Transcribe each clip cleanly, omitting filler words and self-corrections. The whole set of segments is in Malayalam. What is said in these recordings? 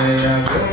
Thank you.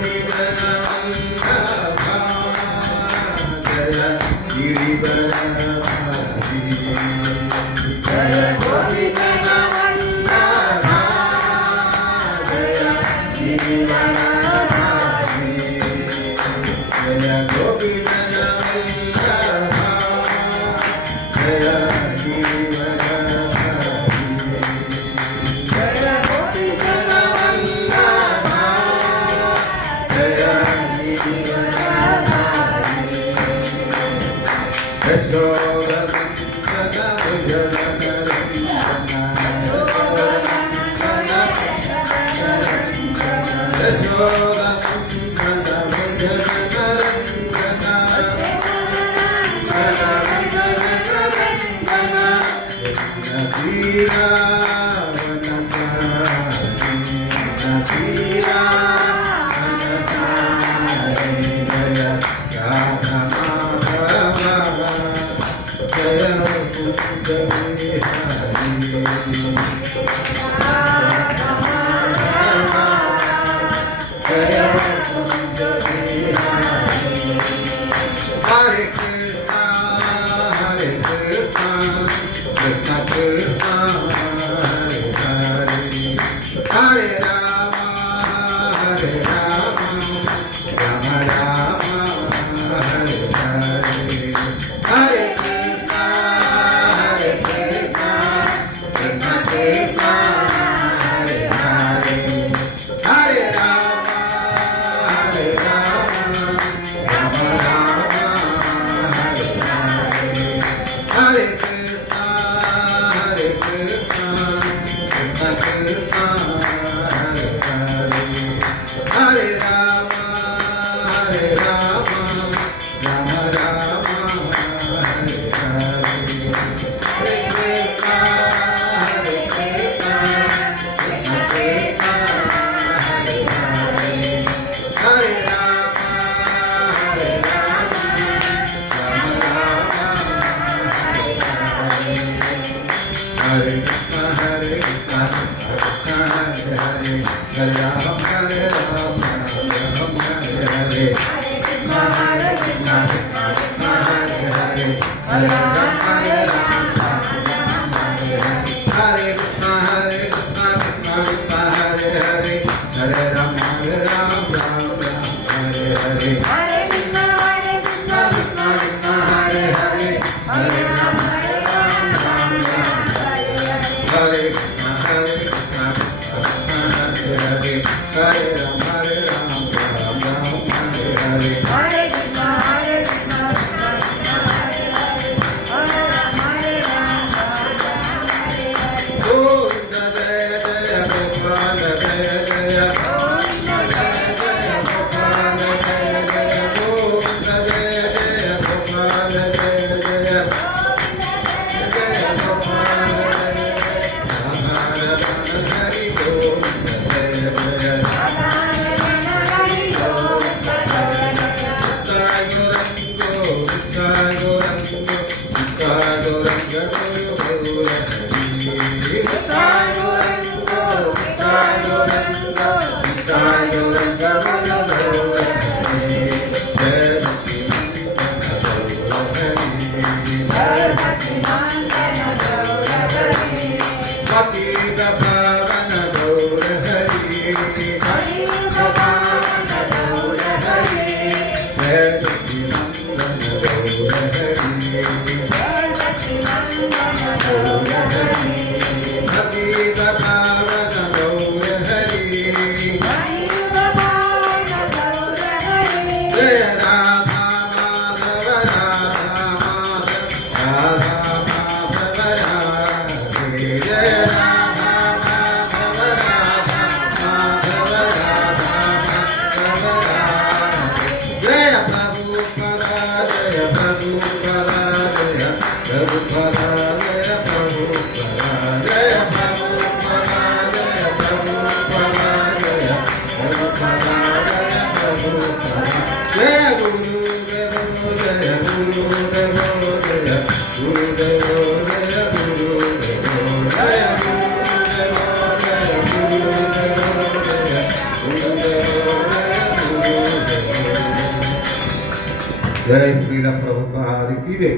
जय श्री प्रभुपाद की जय।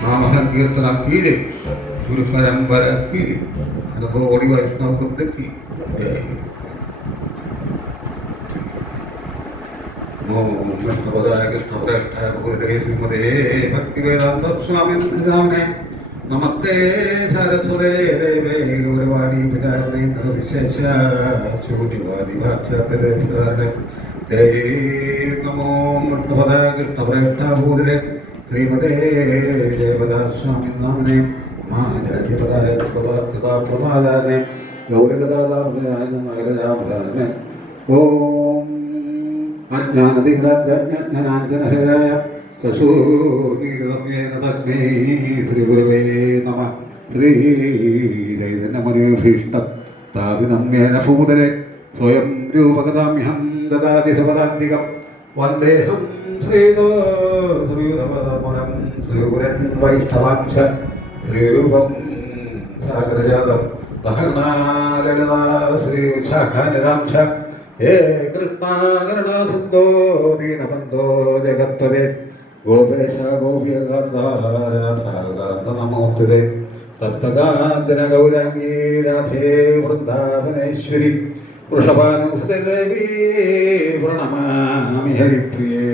नाम संकीर्तन की जय। गुरु परंपरा की जय। अनुभवी वैष्णव वृंद की जय। ओम कृष्णपदाय कृष्णप्रेष्ठाय भगवते श्रीमते भक्तिवेदांत स्वामी नामने नमस्ते सरस्वते देवे गौरवाणी प्रचारणे धर्मविशेष शून्यवादी भाष्यार्थने जय नमो कृष्णपदाय कृष्णप्रेष्ठाय भगवते श्रीमते जयपदा स्वामी नामने महाजयपदाय कृष्णपदा प्रमादाने गौरगदादाय नमः ओम अज्ञानदिग्रज्ञानाञ्जनशराय शशूर्गीर्तम्येन तस्मै श्रीगुरवे नमः। श्रीचैतन्यमनोभीष्टं ताभिनम्येन भूतले स्वयं रूपकदाम्यहं ददाति सपदान्तिकं वन्देऽहं श्रीयुतपदमुनं श्रीगुरन् वैष्णवांश श्रीरूपं सागरजातं सहगणा श्रीविशाखानिधांश हे कृष्णा करुणा सिन्धो दीनबन्धो जगत्पते गोपेश गोप्यगन्धाराधा नमोस्तुते तप्तकाञ्चन गौराङ्गी राधे वृन्दावनेश्वरि वृषभानुसुते देवी प्रणमामि हरिप्रिये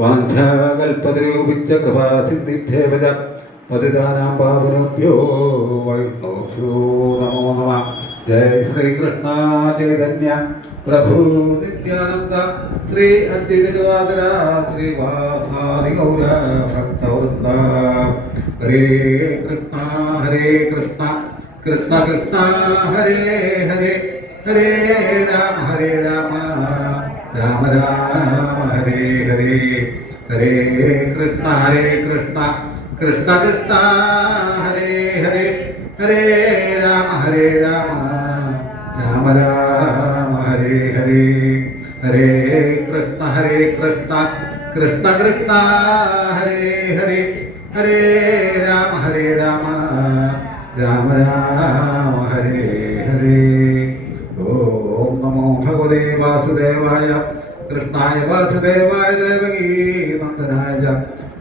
वाञ्छाकल्पतरुभ्यश्च कृपासिद्धिभ्येव च पतितानां पावनेभ्यो वैष्णवेभ्यो नमो नमः। जय श्री कृष्ण चैतन्य प्रभु नित्यानंद श्री अद्वैत गदाधर श्रीवासादि गौर भक्तवृंद। हरे कृष्ण कृष्ण कृष्ण हरे हरे हरे राम राम राम हरे हरे हरे कृष्ण कृष्ण कृष्ण हरे हरे हरे राम राम राम हरे हरे हरे कृष्ण कृष्ण कृष्ण हरे हरे हरे राम राम राम हरे हरे। ओम नमो भगवते वासुदेवाय कृष्णाय वासुदेवाय देवकी नंदनाय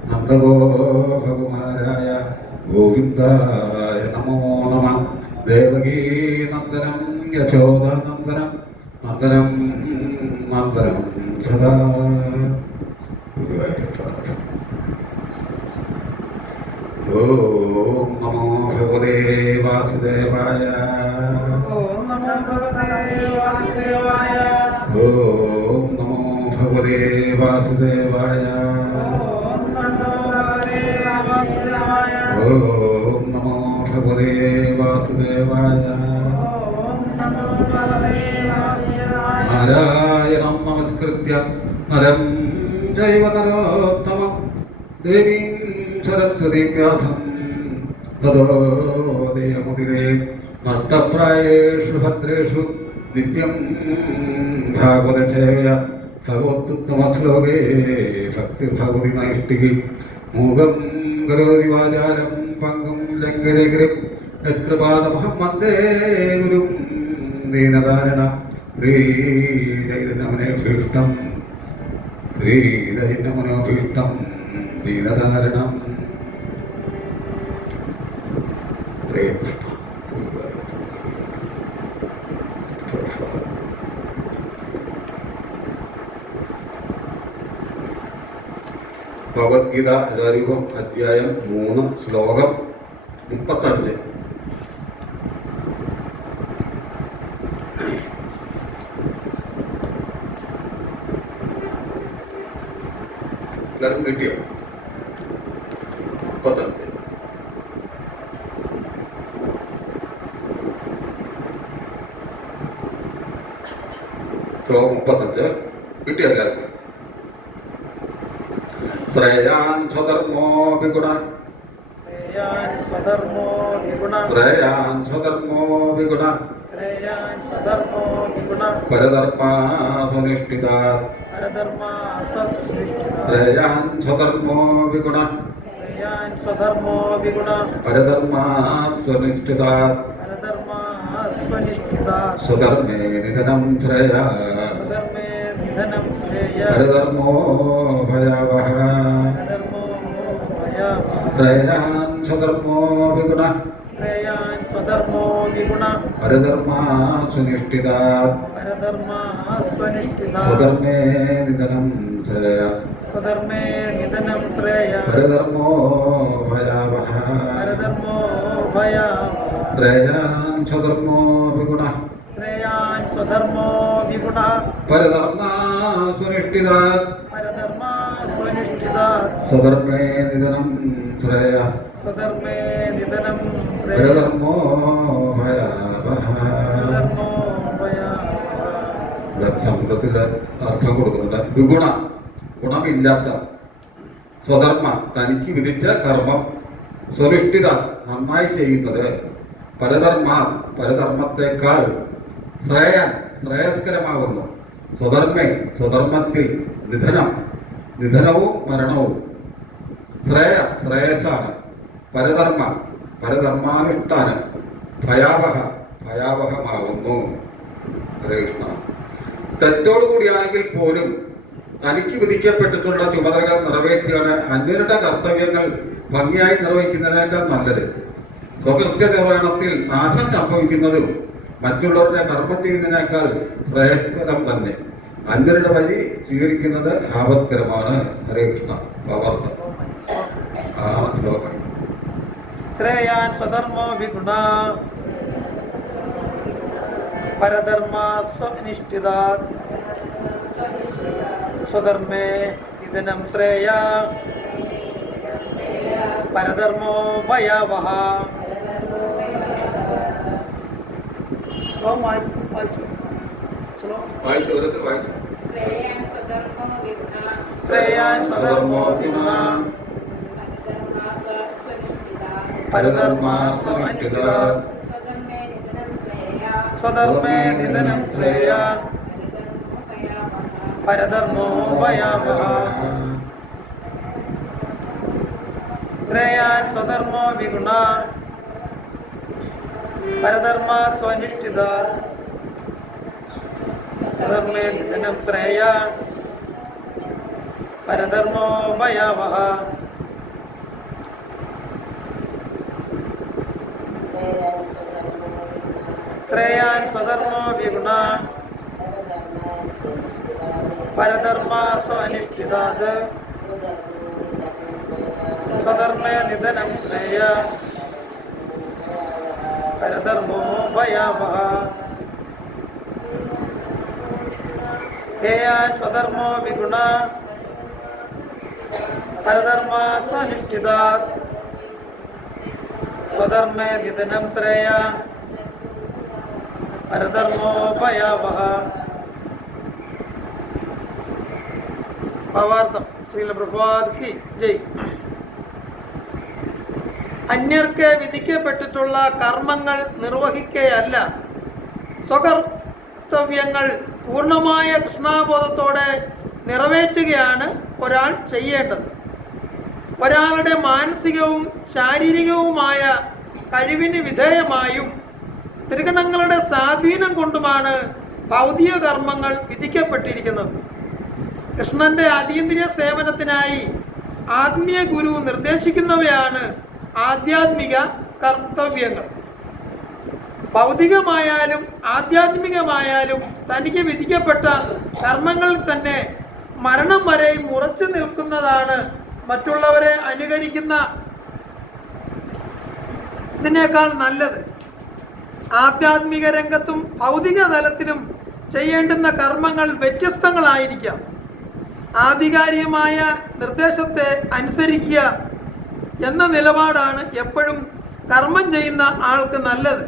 नंदगोपकुमाराय गोविन्दाय नमो नमः। देवकी नंदनं यशोदानन्दनं नन्दनं नन्दनं सदा। ओम नमो भगवते वासुदेवाय। ओम नमो भगवते वासुदेवाय। ओम नमो भगवते वासुदेवाय। ओम नमो भगवते वासुदेवाय। ओम नमो भगवते वासुदेवाय। ओम नमो भगवते वासुदेवाय। नारायणं नमस्कृत्य नरं चैव नरोत्तमं देवीं सरस्वतीं व्यासं ततो जयमुदिरे नष्टप्रायेषु भद्रेषु नित्यं भागवतसेवया भगवत्तमश्लोके भक्तिर्भगवति नैष्टिकी मूगं करोति वाचालं पङ्गुं लङ्घयते गिरिं यत्कृपातमहं वन्दे गुरुं दीनदारिणं श्रीचैतन्यमनोभीष्टं श्रीचैतन्यमनोभीष्टं दीनदारिणं। हरे कृष्ण। ഭഗവത്ഗീത യഥാരൂപം അധ്യായം 3 ശ്ലോകം 35. എല്ലാവർക്കും കിട്ടിയോ? 35 ശ്ലോകം 35 കിട്ടിയോ എല്ലാവർക്കും? ശ്രേയാൻ സ്വധർമ്മോ വിഗുണ ശ്രേയാൻ സ്വധർമ്മോ വിഗുണ ശ്രേയാൻ സ്വധർമ്മോ വിഗുണ ശ്രേയാൻ സ്വധർമ്മോ വിഗുണ പരധർമാ സ്വനിഷ്ഠിത പരധർമാ സ്വനിഷ്ഠിത ശ്രേയാൻ സ്വധർമ്മോ വിഗുണ ശ്രേയാൻ സ്വധർമ്മോ വിഗുണ പരധർമാ സ്വനിഷ്ഠിത പരധർമാ സ്വനിഷ്ഠിത സ്വധർമ്മേ നിധനം ശ്രേയാ സ്വധർമ്മേ നിധനം ശ്രേയ പരധർമ്മോ ഭയാവഹ പരധർമ്മോ ഭയാവഹ ത്രയാൻ സ്വധർമ്മോ വിഗുണ ശ്രേയാൻ സ്വധർമ്മോ വിഗുണ പരധർമാ സുനിഷ്ഠിതാത് പരധർമാ സ്വനിഷ്ഠിതാ സ്വധർമ്മേ നിധനം ശ്രേയ സ്വധർമ്മേ നിധനം ശ്രേയ പരധർമ്മോ ഭയാവഹ പരധർമ്മോ ഭയാവഹ ത്രയാൻ സ്വധർമ്മോ വിഗുണ ശ്രേയാൻ സ്വധർമ്മോ വിഗുണ പരധർമാ സുനിഷ്ഠിതാത് പരധർമാ സ്വനിഷ്ഠിതാ സ്വധർമ്മേ നിധനം ശ്രേയ സ്വധർമ്മേ നിധനം ശ്രേയ പരധർമ്മോ ഭയാവഹ. പരധർമ്മോ ഭയാവഹ ഇവിടെ സംസ്കൃതത്തില് അർത്ഥം കൊടുക്കുന്നുണ്ട്. വിഗുണ, ഗുണമില്ലാത്ത, സ്വധർമ്മ, തനിക്ക് വിധിച്ച കർമ്മം, സ്വനിഷ്ഠിത, നന്നായി ചെയ്യുന്നത്, പരധർമ്മ, പരധർമ്മത്തെക്കാൾ, ശ്രേയൻ, ശ്രേയസ്കരമാകുന്നു, സ്വധർമ്മേ, സ്വധർമ്മത്തിൽ, നിധനം, നിധനവും മരണവും, ശ്രേയ, ശ്രേയസ്സാണ്, പരധർമ്മ, പരധർമാനുഷ്ഠാനം, ഭയാവഹ, ഭയാവഹമാകുന്നു. ഹരേ കൃഷ്ണ. തെറ്റോടുകൂടിയാണെങ്കിൽ പോലും തനിക്ക് വിധിക്കപ്പെട്ടിട്ടുള്ള ചുമതലകൾ നിറവേറ്റുകയാണ് അന്യരുടെ കർത്തവ്യങ്ങൾ ഭംഗിയായി നിർവഹിക്കുന്നതിനേക്കാൾ നല്ലത്. സ്വകൃത്യനിർവഹണത്തിൽ നാശം സംഭവിക്കുന്നതും മറ്റുള്ളവരുടെ കർമ്മം ചെയ്യുന്നതിനേക്കാൾ ശ്രേയസ്കരം തന്നെ. അന്യരുടെ വഴി സ്വീകരിക്കുന്നത് ആപത്കരമാണ്. ഹരേ കൃഷ്ണ. പവർത്തം ആ ശ്ലോകം. ശ്രേയാൻ സ്വധർമ്മോ വിഗുണ പരധർമാ സ്വനിഷ്ഠിതാ സ്വധർമ്മേ നിധനം ശ്രേയ പരധർമ്മോ ഭയാവഹ. ശ്രേയാൻ സ്വധർമ്മോ വിഗുണ ശ്രേയാൻ സ്വധർമ്മോ വിഗുണ പരധർമാ സ്വനിഷ്ഠിതാ സ്വധർമ്മേ നിധനം ശ്രേയ സ്വധർമ്മേ നിധനം ശ്രേയ പരധർമ്മോ ഭയാവഹ. ശ്രേയാൻ സ്വധർമ്മോ വിഗുണ പരധർമാ സ്വനിഷ്ഠിതാ സ്വധർമ്മേ നിധനം ശ്രേയ പരധർമ്മോ ഭയാവഹ. ശ്രേയാൻ സ്വധർമ്മോ വിഗുണ പരധർമാ സ്വനിഷ്ഠിതാത് സ്വധർമ്മേ നിധനം ശ്രേയ പരധർമ്മോ ഭയാവഹ. ശ്രേയാൻ സ്വധർമ്മോ വിഗുണ പരധർമാ സ്വനിഷ്ഠിതാത് സ്വധർമ്മേ നിധനം ശ്രേയ പരധർമ്മോ ഭയാവഹ. ഭാവാർത്ഥം. ശ്രീല പ്രഭുപാദ് കി ജയ്. അന്യർക്ക് വിധിക്കപ്പെട്ടിട്ടുള്ള കർമ്മങ്ങൾ നിർവഹിക്കുകയല്ല, സ്വകർത്തവ്യങ്ങൾ പൂർണ്ണമായ കൃഷ്ണാബോധത്തോടെ നിറവേറ്റുകയാണ് ഒരാൾ ചെയ്യേണ്ടത്. ഒരാളുടെ മാനസികവും ശാരീരികവുമായ കഴിവിന് വിധേയമായും ത്രിഗുണങ്ങളുടെ സ്വാധീനം കൊണ്ടുമാണ് ഭൗതിക കർമ്മങ്ങൾ വിധിക്കപ്പെട്ടിരിക്കുന്നത്. കൃഷ്ണന്റെ അതീന്ദ്രിയ സേവനത്തിനായി ആത്മീയ ഗുരു നിർദ്ദേശിക്കുന്നവയാണ് ആധ്യാത്മിക കർത്തവ്യങ്ങൾ. ഭൗതികമായാലും ആധ്യാത്മികമായാലും തനിക്ക് വിധിക്കപ്പെട്ട കർമ്മങ്ങളിൽ തന്നെ മരണം വരെയും ഉറച്ചു നിൽക്കുന്നതാണ് മറ്റുള്ളവരെ അനുകരിക്കുന്ന ഇതിനേക്കാൾ നല്ലത്. ആധ്യാത്മിക രംഗത്തും ഭൗതിക തലത്തിലും ചെയ്യേണ്ടുന്ന കർമ്മങ്ങൾ വ്യത്യസ്തങ്ങളായിരിക്കാം. ആധികാരികമായ നിർദ്ദേശത്തെ അനുസരിക്കുക എന്ന നിലപാടാണ് എപ്പോഴും കർമ്മം ചെയ്യുന്ന ആൾക്ക് നല്ലത്.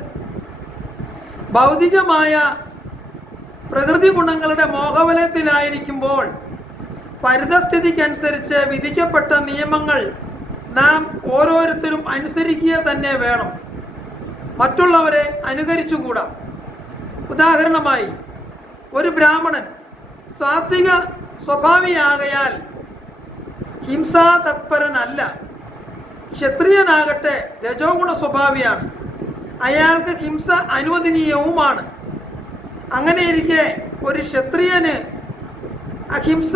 ഭൗതികമായ പ്രകൃതി ഗുണങ്ങളുടെ മോഹവലയത്തിലായിരിക്കുമ്പോൾ പരിതസ്ഥിതിക്കനുസരിച്ച് വിധിക്കപ്പെട്ട നിയമങ്ങൾ നാം ഓരോരുത്തരും അനുസരിക്കുക തന്നെ വേണം. മറ്റുള്ളവരെ അനുകരിച്ചുകൂടാ. ഉദാഹരണമായി, ഒരു ബ്രാഹ്മണൻ സാത്വിക സ്വഭാവിയാകയാൽ ഹിംസാ തത്പരനല്ല. ക്ഷത്രിയനാകട്ടെ രജോ ഗുണ സ്വഭാവിയാണ്. അയാൾക്ക് ഹിംസ അനുവദനീയവുമാണ്. അങ്ങനെയിരിക്കെ ഒരു ക്ഷത്രിയന് അഹിംസ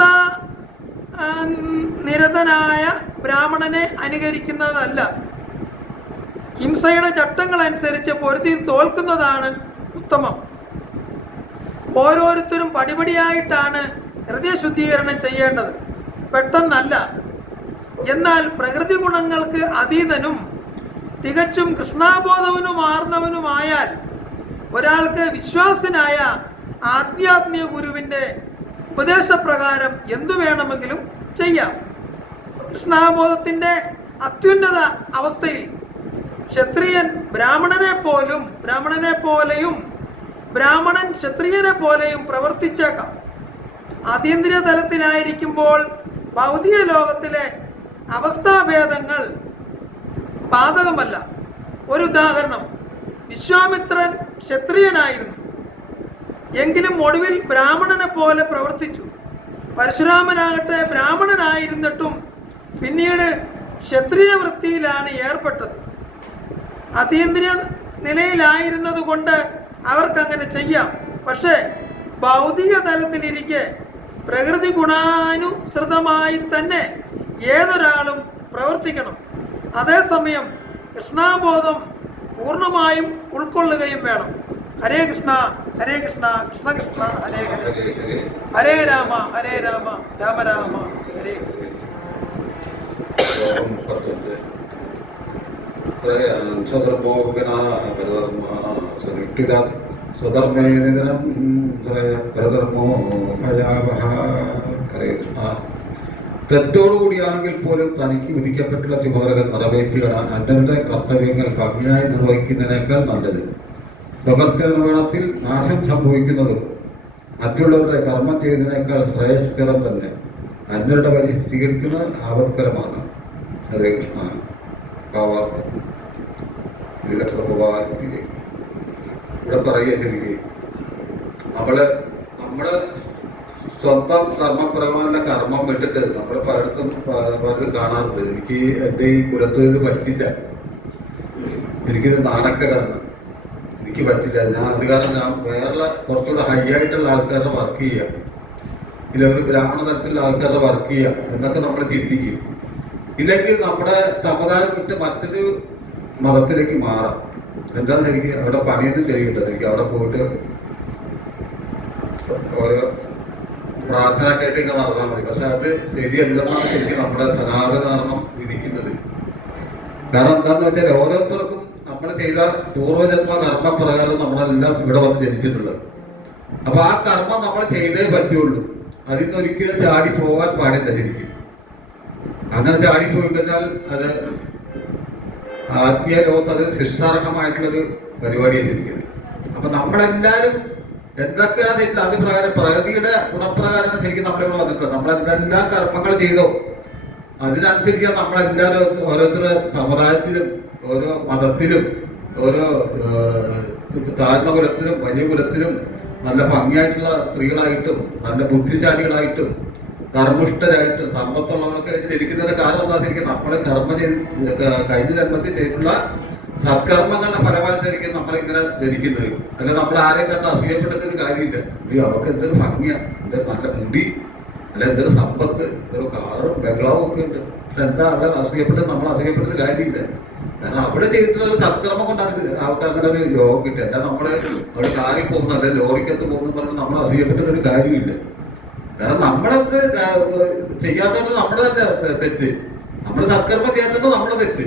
നിരതനായ ബ്രാഹ്മണനെ അനുകരിക്കുന്നതല്ല. ഹിംസയുടെ ചട്ടങ്ങൾ അനുസരിച്ച് പൊരുതി തോൽക്കുന്നതാണ് ഉത്തമം. ഓരോരുത്തരും പടിപടിയായിട്ടാണ് ഹൃദയശുദ്ധീകരണം ചെയ്യേണ്ടത്, പെട്ടെന്നല്ല. എന്നാൽ പ്രകൃതി ഗുണങ്ങൾക്ക് അതീതനും തികച്ചും കൃഷ്ണാബോധവനുമാർന്നവനുമായാൽ ഒരാൾക്ക് വിശ്വാസനായ ആധ്യാത്മിക ഗുരുവിൻ്റെ ഉപദേശപ്രകാരം എന്തു വേണമെങ്കിലും ചെയ്യാം. കൃഷ്ണാബോധത്തിൻ്റെ അത്യുന്നത അവസ്ഥയിൽ ക്ഷത്രിയൻ ബ്രാഹ്മണനെ പോലെയും ബ്രാഹ്മണൻ ക്ഷത്രിയനെ പോലെയും പ്രവർത്തിച്ചേക്കാം. അതീന്ദ്രിയ തലത്തിലായിരിക്കുമ്പോൾ ഭൗതിക ലോകത്തിലെ അവസ്ഥാഭേദങ്ങൾ ബാധകമല്ല. ഒരു ഉദാഹരണം, വിശ്വാമിത്രൻ ക്ഷത്രിയനായിരുന്നു, എങ്കിലും ഒടുവിൽ ബ്രാഹ്മണനെ പോലെ പ്രവർത്തിച്ചു. പരശുരാമനാകട്ടെ ബ്രാഹ്മണനായിരുന്നിട്ടും പിന്നീട് ക്ഷത്രിയ വൃത്തിയിലാണ് ഏർപ്പെട്ടത്. അതീന്ദ്രിയ നിലയിലായിരുന്നത് കൊണ്ട് അവർക്കങ്ങനെ ചെയ്യാം. പക്ഷേ ഭൗതിക തലത്തിലിരിക്കെ പ്രകൃതി ഗുണാനുസൃതമായി തന്നെ ഏതൊരാളും പ്രവർത്തിക്കണം. അതേസമയം കൃഷ്ണാബോധം പൂർണ്ണമായും ഉൾക്കൊള്ളുകയും വേണം. ഹരേ കൃഷ്ണ ഹരേ കൃഷ്ണ കൃഷ്ണ കൃഷ്ണ ഹരേ ഹരേ, ഹരേ രാമ രാമ രാമ ഹരേ ഹരേ. സ്വധർമ്മേതരം പരധർമ്മോ ഭയാവഹ. ഹരേ കൃഷ്ണ. തെറ്റോടുകൂടിയാണെങ്കിൽ പോലും തനിക്ക് വിധിക്കപ്പെട്ടുള്ള ചുമതലകൾ നിറവേറ്റുക അന്യരുടെ കർത്തവ്യങ്ങൾ ഭംഗിയായി നിർവഹിക്കുന്നതിനേക്കാൾ നല്ലത്. സ്വകർത്തവ്യത്തിൽ നാശം സംഭവിക്കുന്നതും മറ്റുള്ളവരുടെ കർമ്മം ചെയ്യുന്നതിനേക്കാൾ ശ്രേഷ്ഠകരം തന്നെ. അന്യരുടെ വഴി സ്വീകരിക്കുന്നത് ആപത്കരമാണ്. ഹരേ കൃഷ്ണ. ഭാവാർത്ഥം ഇവിടെ പറയുക ശരിക്കും നമ്മള് സ്വന്തം കർമ്മപ്രമാണ കർമ്മം വിട്ടിട്ട് നമ്മൾ പലയിടത്തും പലരും കാണാറുണ്ട്. എനിക്ക് എൻ്റെ ഈ കുലത്തൊഴിൽ പറ്റില്ല, എനിക്കിത് നാണക്കേടാണ്, എനിക്ക് പറ്റില്ല, ഞാൻ അത് കാരണം ഞാൻ വേറെ കുറച്ചുകൂടെ ഹൈ ആയിട്ടുള്ള ആൾക്കാരുടെ വർക്ക് ചെയ്യാം, ഇല്ല ഒരു ബ്രാഹ്മണ തരത്തിലുള്ള ആൾക്കാരുടെ വർക്ക് ചെയ്യാം എന്നൊക്കെ നമ്മൾ ചിന്തിക്കും. ഇല്ലെങ്കിൽ നമ്മുടെ സമുദായം വിട്ട് മറ്റൊരു മതത്തിലേക്ക് മാറാം. എന്താണെന്ന് എനിക്ക് അവിടെ പണിയൊന്നും ചെയ്യുന്നുണ്ട്. എനിക്ക് അവിടെ പോയിട്ട് ഓരോ പ്രാർത്ഥനയൊക്കെ ആയിട്ട് ഇങ്ങനെ നടന്നാൽ മതി. പക്ഷെ അത് ശരിയല്ലെന്നാണ് ശരിക്കും നമ്മുടെ സനാതന ധർമ്മം വിധിക്കുന്നത്. കാരണം എന്താന്ന് വെച്ചാൽ ഓരോരുത്തർക്കും നമ്മൾ ചെയ്ത പൂർവ്വജന്മ കർമ്മപ്രകാരം നമ്മളെല്ലാം ഇവിടെ വന്ന് ജനിച്ചിട്ടുള്ളത്. അപ്പൊ ആ കർമ്മം നമ്മൾ ചെയ്തേ പറ്റുള്ളൂ. അതിൽ നിന്ന് ഒരിക്കലും ചാടി പോകാൻ പാടില്ല. ശരിക്കും അങ്ങനെ ചാടിപ്പോയി കഴിഞ്ഞാൽ അത് ആത്മീയ ലോകത്ത് അത് ശിക്ഷാർഹമായിട്ടുള്ളൊരു പരിപാടിയാണ് ശരിക്കും. അപ്പൊ നമ്മളെല്ലാവരും എന്തൊക്കെയാണ് തെറ്റില്ല അത് പ്രകാരം പ്രകൃതിയുടെ ഗുണപ്രകാരമാണ് ശരിക്കും നമ്മളിവിടെ വന്നിട്ടുള്ളത്. നമ്മളെന്തെല്ലാം കർമ്മങ്ങൾ ചെയ്തോ അതിനനുസരിച്ചാണ് നമ്മളെല്ലാവരും ഓരോരുത്തരുടെ സമുദായത്തിലും ഓരോ മതത്തിലും ഓരോ താഴ്ന്ന കുലത്തിലും വലിയ കുലത്തിലും നല്ല ഭംഗിയായിട്ടുള്ള സ്ത്രീകളായിട്ടും നല്ല ബുദ്ധിശാലികളായിട്ടും കർമ്മിഷ്ഠരായിട്ടും സമ്പത്തുള്ളവരൊക്കെ ആയിട്ട് ജനിക്കുന്നതിന്റെ കാരണം എന്താ ശരിക്കും നമ്മൾ കർമ്മ ചെയ്ത് കഴിഞ്ഞ ജന്മത്തിൽ ചെയ്തിട്ടുള്ള സത്കർമ്മങ്ങളുടെ ഫലമനുസരിക്കും നമ്മളിങ്ങനെ ജനിക്കുന്നത്. അല്ല നമ്മൾ ആരെയും കണ്ട് അസൂയപ്പെട്ടിട്ടൊരു കാര്യമില്ല. അയ്യോ അവർക്ക് എന്തൊരു ഭംഗിയാണ്, എന്തൊരു നല്ല മുടി, അല്ല എന്തൊരു സമ്പത്ത്, എന്തൊരു കാറും ബംഗ്ലാവും ഒക്കെ ഉണ്ട്. പക്ഷെ എന്താ അവിടെ അസൂയപ്പെട്ടിട്ട് നമ്മൾ അസൂയപ്പെട്ടൊരു കാര്യമില്ല. കാരണം അവിടെ ചെയ്തിട്ടുള്ള ഒരു സത്കർമ്മം കൊണ്ടാണ് ആൾക്ക് അങ്ങനെ ഒരു യോഗം കിട്ടുക. അല്ല നമ്മള് അവിടെ കാറിൽ പോകുന്നു അല്ലെ ലോറിക്കകത്ത് പോകുന്നു പറഞ്ഞാൽ നമ്മൾ അസൂയപ്പെട്ടൊരു കാര്യമില്ല. കാരണം നമ്മളത് ചെയ്യാത്തത് നമ്മുടെ തന്നെ തെറ്റ്, നമ്മൾ സത്കർമ്മം ചെയ്യാത്തത് നമ്മുടെ തെറ്റ്.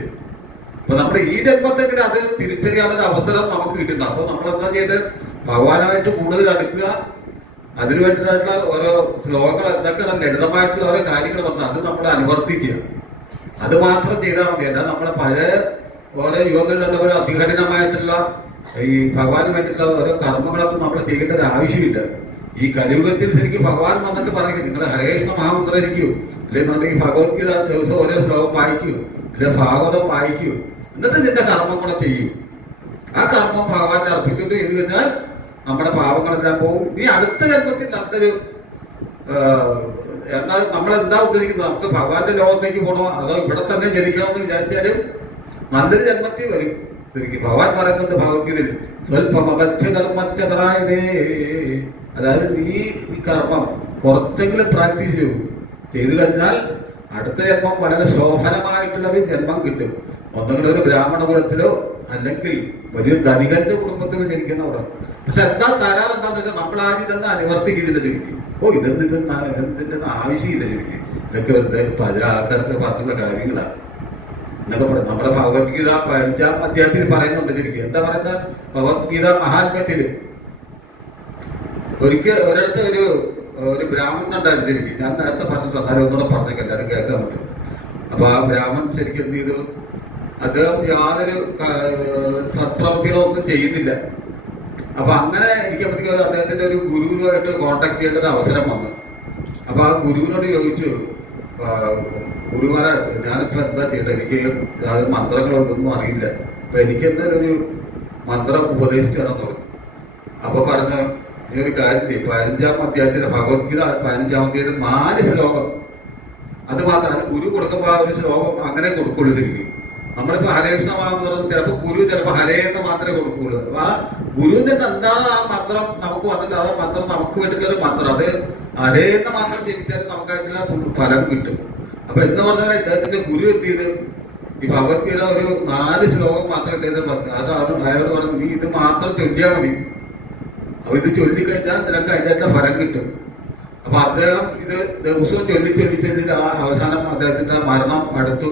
അപ്പൊ നമ്മുടെ ഈ ജന്മത്തെങ്കിലും അത് തിരിച്ചറിയാനുള്ള അവസരം നമുക്ക് കിട്ടുന്നുണ്ട്. അപ്പൊ നമ്മൾ എന്താ ചെയ്യേണ്ടത്, ഭഗവാനായിട്ട് കൂടുതൽ അടുക്കുക, അതിനു വേണ്ടിയിട്ടുള്ള ഓരോ ശ്ലോകങ്ങൾ എന്തൊക്കെയാണ് ലളിതമായിട്ടുള്ള ഓരോ കാര്യങ്ങൾ പറഞ്ഞാൽ അത് നമ്മൾ അനുവർത്തിക്കുക. അത് മാത്രം ചെയ്താൽ മതി. അല്ല നമ്മളെ പഴയ ഓരോ യുഗങ്ങളിലുള്ള ഓരോ അതികഠിനമായിട്ടുള്ള ഈ ഭഗവാന് വേണ്ടിയിട്ടുള്ള ഓരോ കർമ്മങ്ങളൊന്നും നമ്മൾ ചെയ്യേണ്ട ഒരു ആവശ്യമില്ല. ഈ കലിയുഗത്തിൽ ശരിക്കും ഭഗവാൻ വന്നിട്ട് പറയുക, നിങ്ങൾ ഹരകൃഷ്ണ മഹാമന്ത്രം ഇരിക്കൂ, അല്ലെങ്കിൽ ഭഗവത്ഗീത ദിവസം ഓരോ ശ്ലോകം വായിക്കൂ, അല്ലെ ഭാഗവതം വായിക്കൂ, എന്നിട്ട് ഇതിന്റെ കർമ്മം കൂടെ ചെയ്യൂ. ആ കർമ്മം ഭഗവാനെ അർപ്പിച്ചിട്ട് ചെയ്ത് കഴിഞ്ഞാൽ നമ്മുടെ പാപങ്ങളെല്ലാം പോകും. ഈ അടുത്ത ജന്മത്തിൽ നല്ലൊരു എന്നാൽ നമ്മളെന്താ ഉദ്ദേശിക്കുന്നത്, നമുക്ക് ഭഗവാന്റെ ലോകത്തേക്ക് പോകണോ അതോ ഇവിടെ തന്നെ ജനിക്കണമെന്ന് വിചാരിച്ചാലും നല്ലൊരു ജന്മത്തിൽ വരും. ശരിക്കും ഭഗവാൻ പറയുന്നുണ്ട് ഭഗവത്ഗീതയിൽ, സ്വൽപമച്ഛധർമ്മച്ഛതരായതേ, അതായത് നീ ഈ കർമ്മം കുറച്ചെങ്കിലും പ്രാക്ടീസ് ചെയ്തു കഴിഞ്ഞാൽ അടുത്ത ജന്മം വളരെ ശോഭനമായിട്ടുള്ള ഒരു ജന്മം കിട്ടും. ഒന്നെങ്കിലും ഒരു ബ്രാഹ്മണ കുലത്തിലോ അല്ലെങ്കിൽ ഒരു ധനികന്റെ കുടുംബത്തിലോ ജനിക്കുന്നവർ. പക്ഷെ എന്താ തരാറെന്താന്ന് വെച്ചാൽ നമ്മൾ ആരും ഇതെന്ന് അനുവർത്തിക്കുന്നില്ല ശരിക്കും. ഇതെന്തിന്റെ ആവശ്യമില്ല ശരിക്കും. ഇതൊക്കെ വെറുതെ പഴയ ആൾക്കാരൊക്കെ പറഞ്ഞുള്ള കാര്യങ്ങളാണ് എന്നൊക്കെ പറയും. നമ്മുടെ ഭഗവത്ഗീത 15-ാം അധ്യായത്തിൽ പറയുന്നുണ്ട് ശരിക്കും. എന്താ പറയുന്നത്? ഭഗവത്ഗീത മഹാത്മ്യത്തില് ഒരിടത്ത് ഒരു ബ്രാഹ്മണൻ ഉണ്ടായിരുന്നു ശരിക്കും. ഞാൻ നേരത്തെ പറഞ്ഞിട്ടുണ്ട്, എന്നാലും ഒന്നുകൂടെ പറഞ്ഞേക്കാം, എല്ലാവരും കേൾക്കാൻ പറ്റും. അപ്പൊ ആ ബ്രാഹ്മണൻ ശരിക്കും എന്ത് ചെയ്തു? അദ്ദേഹം യാതൊരു സത്പ്രവൃത്തികളോ ഒന്നും ചെയ്യുന്നില്ല. അപ്പൊ അങ്ങനെ ഇരിക്കുമ്പോഴത്തേക്കും അദ്ദേഹത്തിന്റെ ഒരു ഗുരുവുമായിട്ട് കോണ്ടാക്ട് ചെയ്യേണ്ട ഒരു അവസരം വന്നു. അപ്പൊ ആ ഗുരുവിനോട് ചോദിച്ചു, ഗുരുമാരെ, ഞാനിപ്പോ എന്താ ചെയ്യേണ്ടത്? എനിക്ക് മന്ത്രങ്ങളൊന്നും അറിയില്ല. അപ്പൊ എനിക്ക് എന്തായാലും ഒരു മന്ത്രം ഉപദേശിച്ചു തരാന്ന് പറഞ്ഞു. അപ്പൊ പറഞ്ഞു, നീ ഒരു കാര്യം ചെയ്യും, 15-ാം അധ്യായത്തിലെ ഭഗവത്ഗീത 15-ാം അധ്യായത്തിൽ 4 ശ്ലോകം, അത് മാത്രം. അത് ഗുരു കൊടുക്കുമ്പോൾ ആ ഒരു ശ്ലോകം അങ്ങനെ കൊടുക്കുള്ളൂ ശരിക്കും. നമ്മളിപ്പോ ഹരേകൃഷ്ണ മന്ത്രം ചിലപ്പോൾ ഗുരു ചിലപ്പോൾ ഹരേ എന്ന് മാത്രമേ കൊടുക്കുള്ളൂ. അപ്പൊ ആ ഗുരുവിൽ നിന്ന് എന്താണ് ആ മന്ത്രം നമുക്ക് വന്നിട്ട് ആ മന്ത്രം നമുക്ക് വേണ്ടിയിട്ടുള്ള ഒരു മന്ത്രം, അത് ഹരേ എന്ന് മാത്രം ജപിച്ചാൽ നമുക്ക് അതിനുള്ള ഫലം കിട്ടും. അപ്പൊ എന്ന് പറഞ്ഞാൽ ഇദ്ദേഹത്തിന്റെ ഗുരു എത്തിയത് ഈ ഭഗവത്ഗീത ഒരു 4 ശ്ലോകം മാത്രം ഇദ്ദേഹത്തിന് പറഞ്ഞു. അയാളോട് പറഞ്ഞു, നീ ഇത് മാത്രം ചൊല്ലിയാൽ മതി. അപ്പൊ ഇത് ചൊല്ലിക്കഴിഞ്ഞാൽ നിനക്ക് അതിൻ്റെ ഫലം കിട്ടും. അപ്പൊ അദ്ദേഹം ഇത് ദിവസവും ചൊല്ലിന്റെ ആ അവസാനം അദ്ദേഹത്തിന്റെ മരണം അടുത്തു.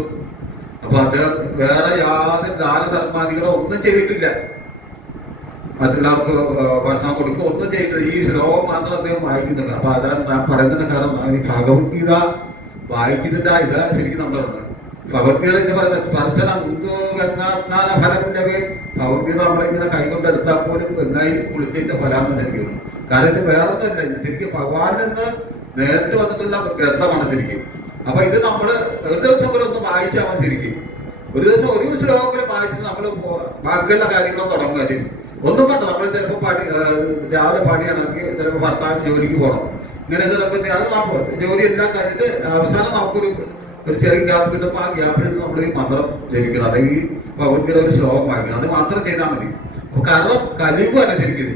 അപ്പൊ അദ്ദേഹം വേറെ യാതൊരു ദാനധർമാദികളോ ഒന്നും ചെയ്തിട്ടില്ല, മറ്റുള്ളവർക്ക് ഭക്ഷണം കൊടുക്കുക ഒന്നും ചെയ്തിട്ടില്ല. ഈ ശ്ലോകം മാത്രം അദ്ദേഹം വായിക്കുന്നുണ്ട്. അപ്പൊ അതാണ് ഞാൻ പറയുന്നതിന്റെ കാരണം, ഈ ഭഗവത്ഗീത വായിക്കുന്നതിന്റെ ഇതാ ശരിക്കും നമ്മളുണ്ട്. ഭഗവത്ഗീത എന്ന് പറയുന്നത് സ്പർശനം ഗംഗാസ്നാന ഫലം ലഭ്യ. ഭഗവത്ഗീത നമ്മളിങ്ങനെ കൈകൊണ്ടെടുത്താൽ പോലും ഗംഗായിൽ കുളിച്ചതിന്റെ ഫലമാണെന്ന് ശരിക്കും. കാരണം ഇത് വേറെ ഒന്നുമില്ല, ഇത് ശരിക്കും ഭഗവാനിൽ നിന്ന് നേരിട്ട് വന്നിട്ടുള്ള ഗ്രന്ഥമാണ് ശരിക്കും. അപ്പൊ ഇത് നമ്മള് ഒരു ദിവസം കൂടെ ഒന്ന് വായിച്ചാൽ മതി ശരിക്കും. ഒരു ദിവസം ഒരു ശ്ലോകം വായിച്ചിട്ട് നമ്മൾ ബാക്കിയുള്ള കാര്യങ്ങളും തുടങ്ങുക ശരി. ഒന്നും വേണ്ട, നമ്മൾ ചിലപ്പോൾ രാവിലെ പാടിയാണെങ്കിൽ ചിലപ്പോൾ ഭർത്താവിന് ജോലിക്ക് പോകണം. ഇങ്ങനെ ചിലപ്പോൾ അത് ജോലി എല്ലാം കഴിഞ്ഞിട്ട് അവസാനം നമുക്കൊരു ചെറിയ ഗ്യാപ്പ് കിട്ടുമ്പോൾ ആ ഗ്യാപ്പിൽ നിന്ന് നമ്മൾ ഈ മന്ത്രം ജപിക്കണം, അല്ലെങ്കിൽ ഭഗവത്ഗീത ഒരു ശ്ലോകം വായിക്കണം. അത് മാത്രം ചെയ്താൽ മതി. കാരണം കലിയുഗമല്ല ശരിക്കും.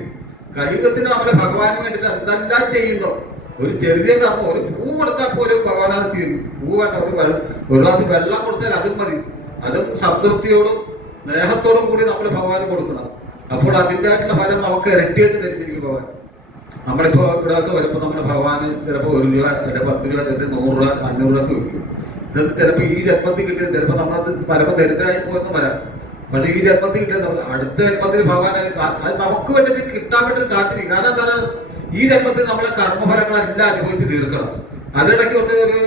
കലിയുഗത്തിന് നമ്മൾ ഭഗവാന് വേണ്ടിയിട്ട് എന്തെല്ലാം ചെയ്യുന്നു. ഒരു ചെറിയ കർമ്മം, ഒരു പൂ കൊടുത്താൽ പോലും ഭഗവാൻ അത് ചെയ്യുന്നു. പൂ വേണ്ട, ഒരു ഗ്ലാസ് വെള്ളം കൊടുത്താൽ അതും മതി. അതും സംതൃപ്തിയോടും സ്നേഹത്തോടും കൂടി നമ്മൾ ഭഗവാന് കൊടുക്കണം. അപ്പോൾ അതിൻ്റെ ആയിട്ടുള്ള ഫലം നമുക്ക് ഇരട്ടിയായിട്ട് തരുന്നിരിക്കും ഭഗവാൻ. നമ്മളിപ്പോൾ ഇവിടെയൊക്കെ വരുമ്പോൾ നമ്മുടെ ഭഗവാന് ചിലപ്പോൾ 1 രൂപ, 10 രൂപ, 100 രൂപ, 500 രൂപ വയ്ക്കും. ഇതൊക്കെ ചിലപ്പോൾ ഈ ജന്മത്തിൽ കിട്ടിയത് ചിലപ്പോൾ നമ്മളത് പരമ ദരിദ്രമായി പോയെന്ന് വരാം. പക്ഷേ ഈ ജന്മത്തിൽ കിട്ടിയത് അടുത്ത ജന്മത്തിൽ ഭഗവാൻ അത് നമുക്ക് വേണ്ടിയിട്ട് കിട്ടാൻ വേണ്ടി കാത്തിരിക്കും. കാരണം എന്താണ്? ഈ ജന്മത്തിൽ നമ്മളെ കർമ്മഫലങ്ങളെല്ലാം അനുഭവിച്ച് തീർക്കണം. അതിനിടയ്ക്ക് കൊണ്ട് ഒരു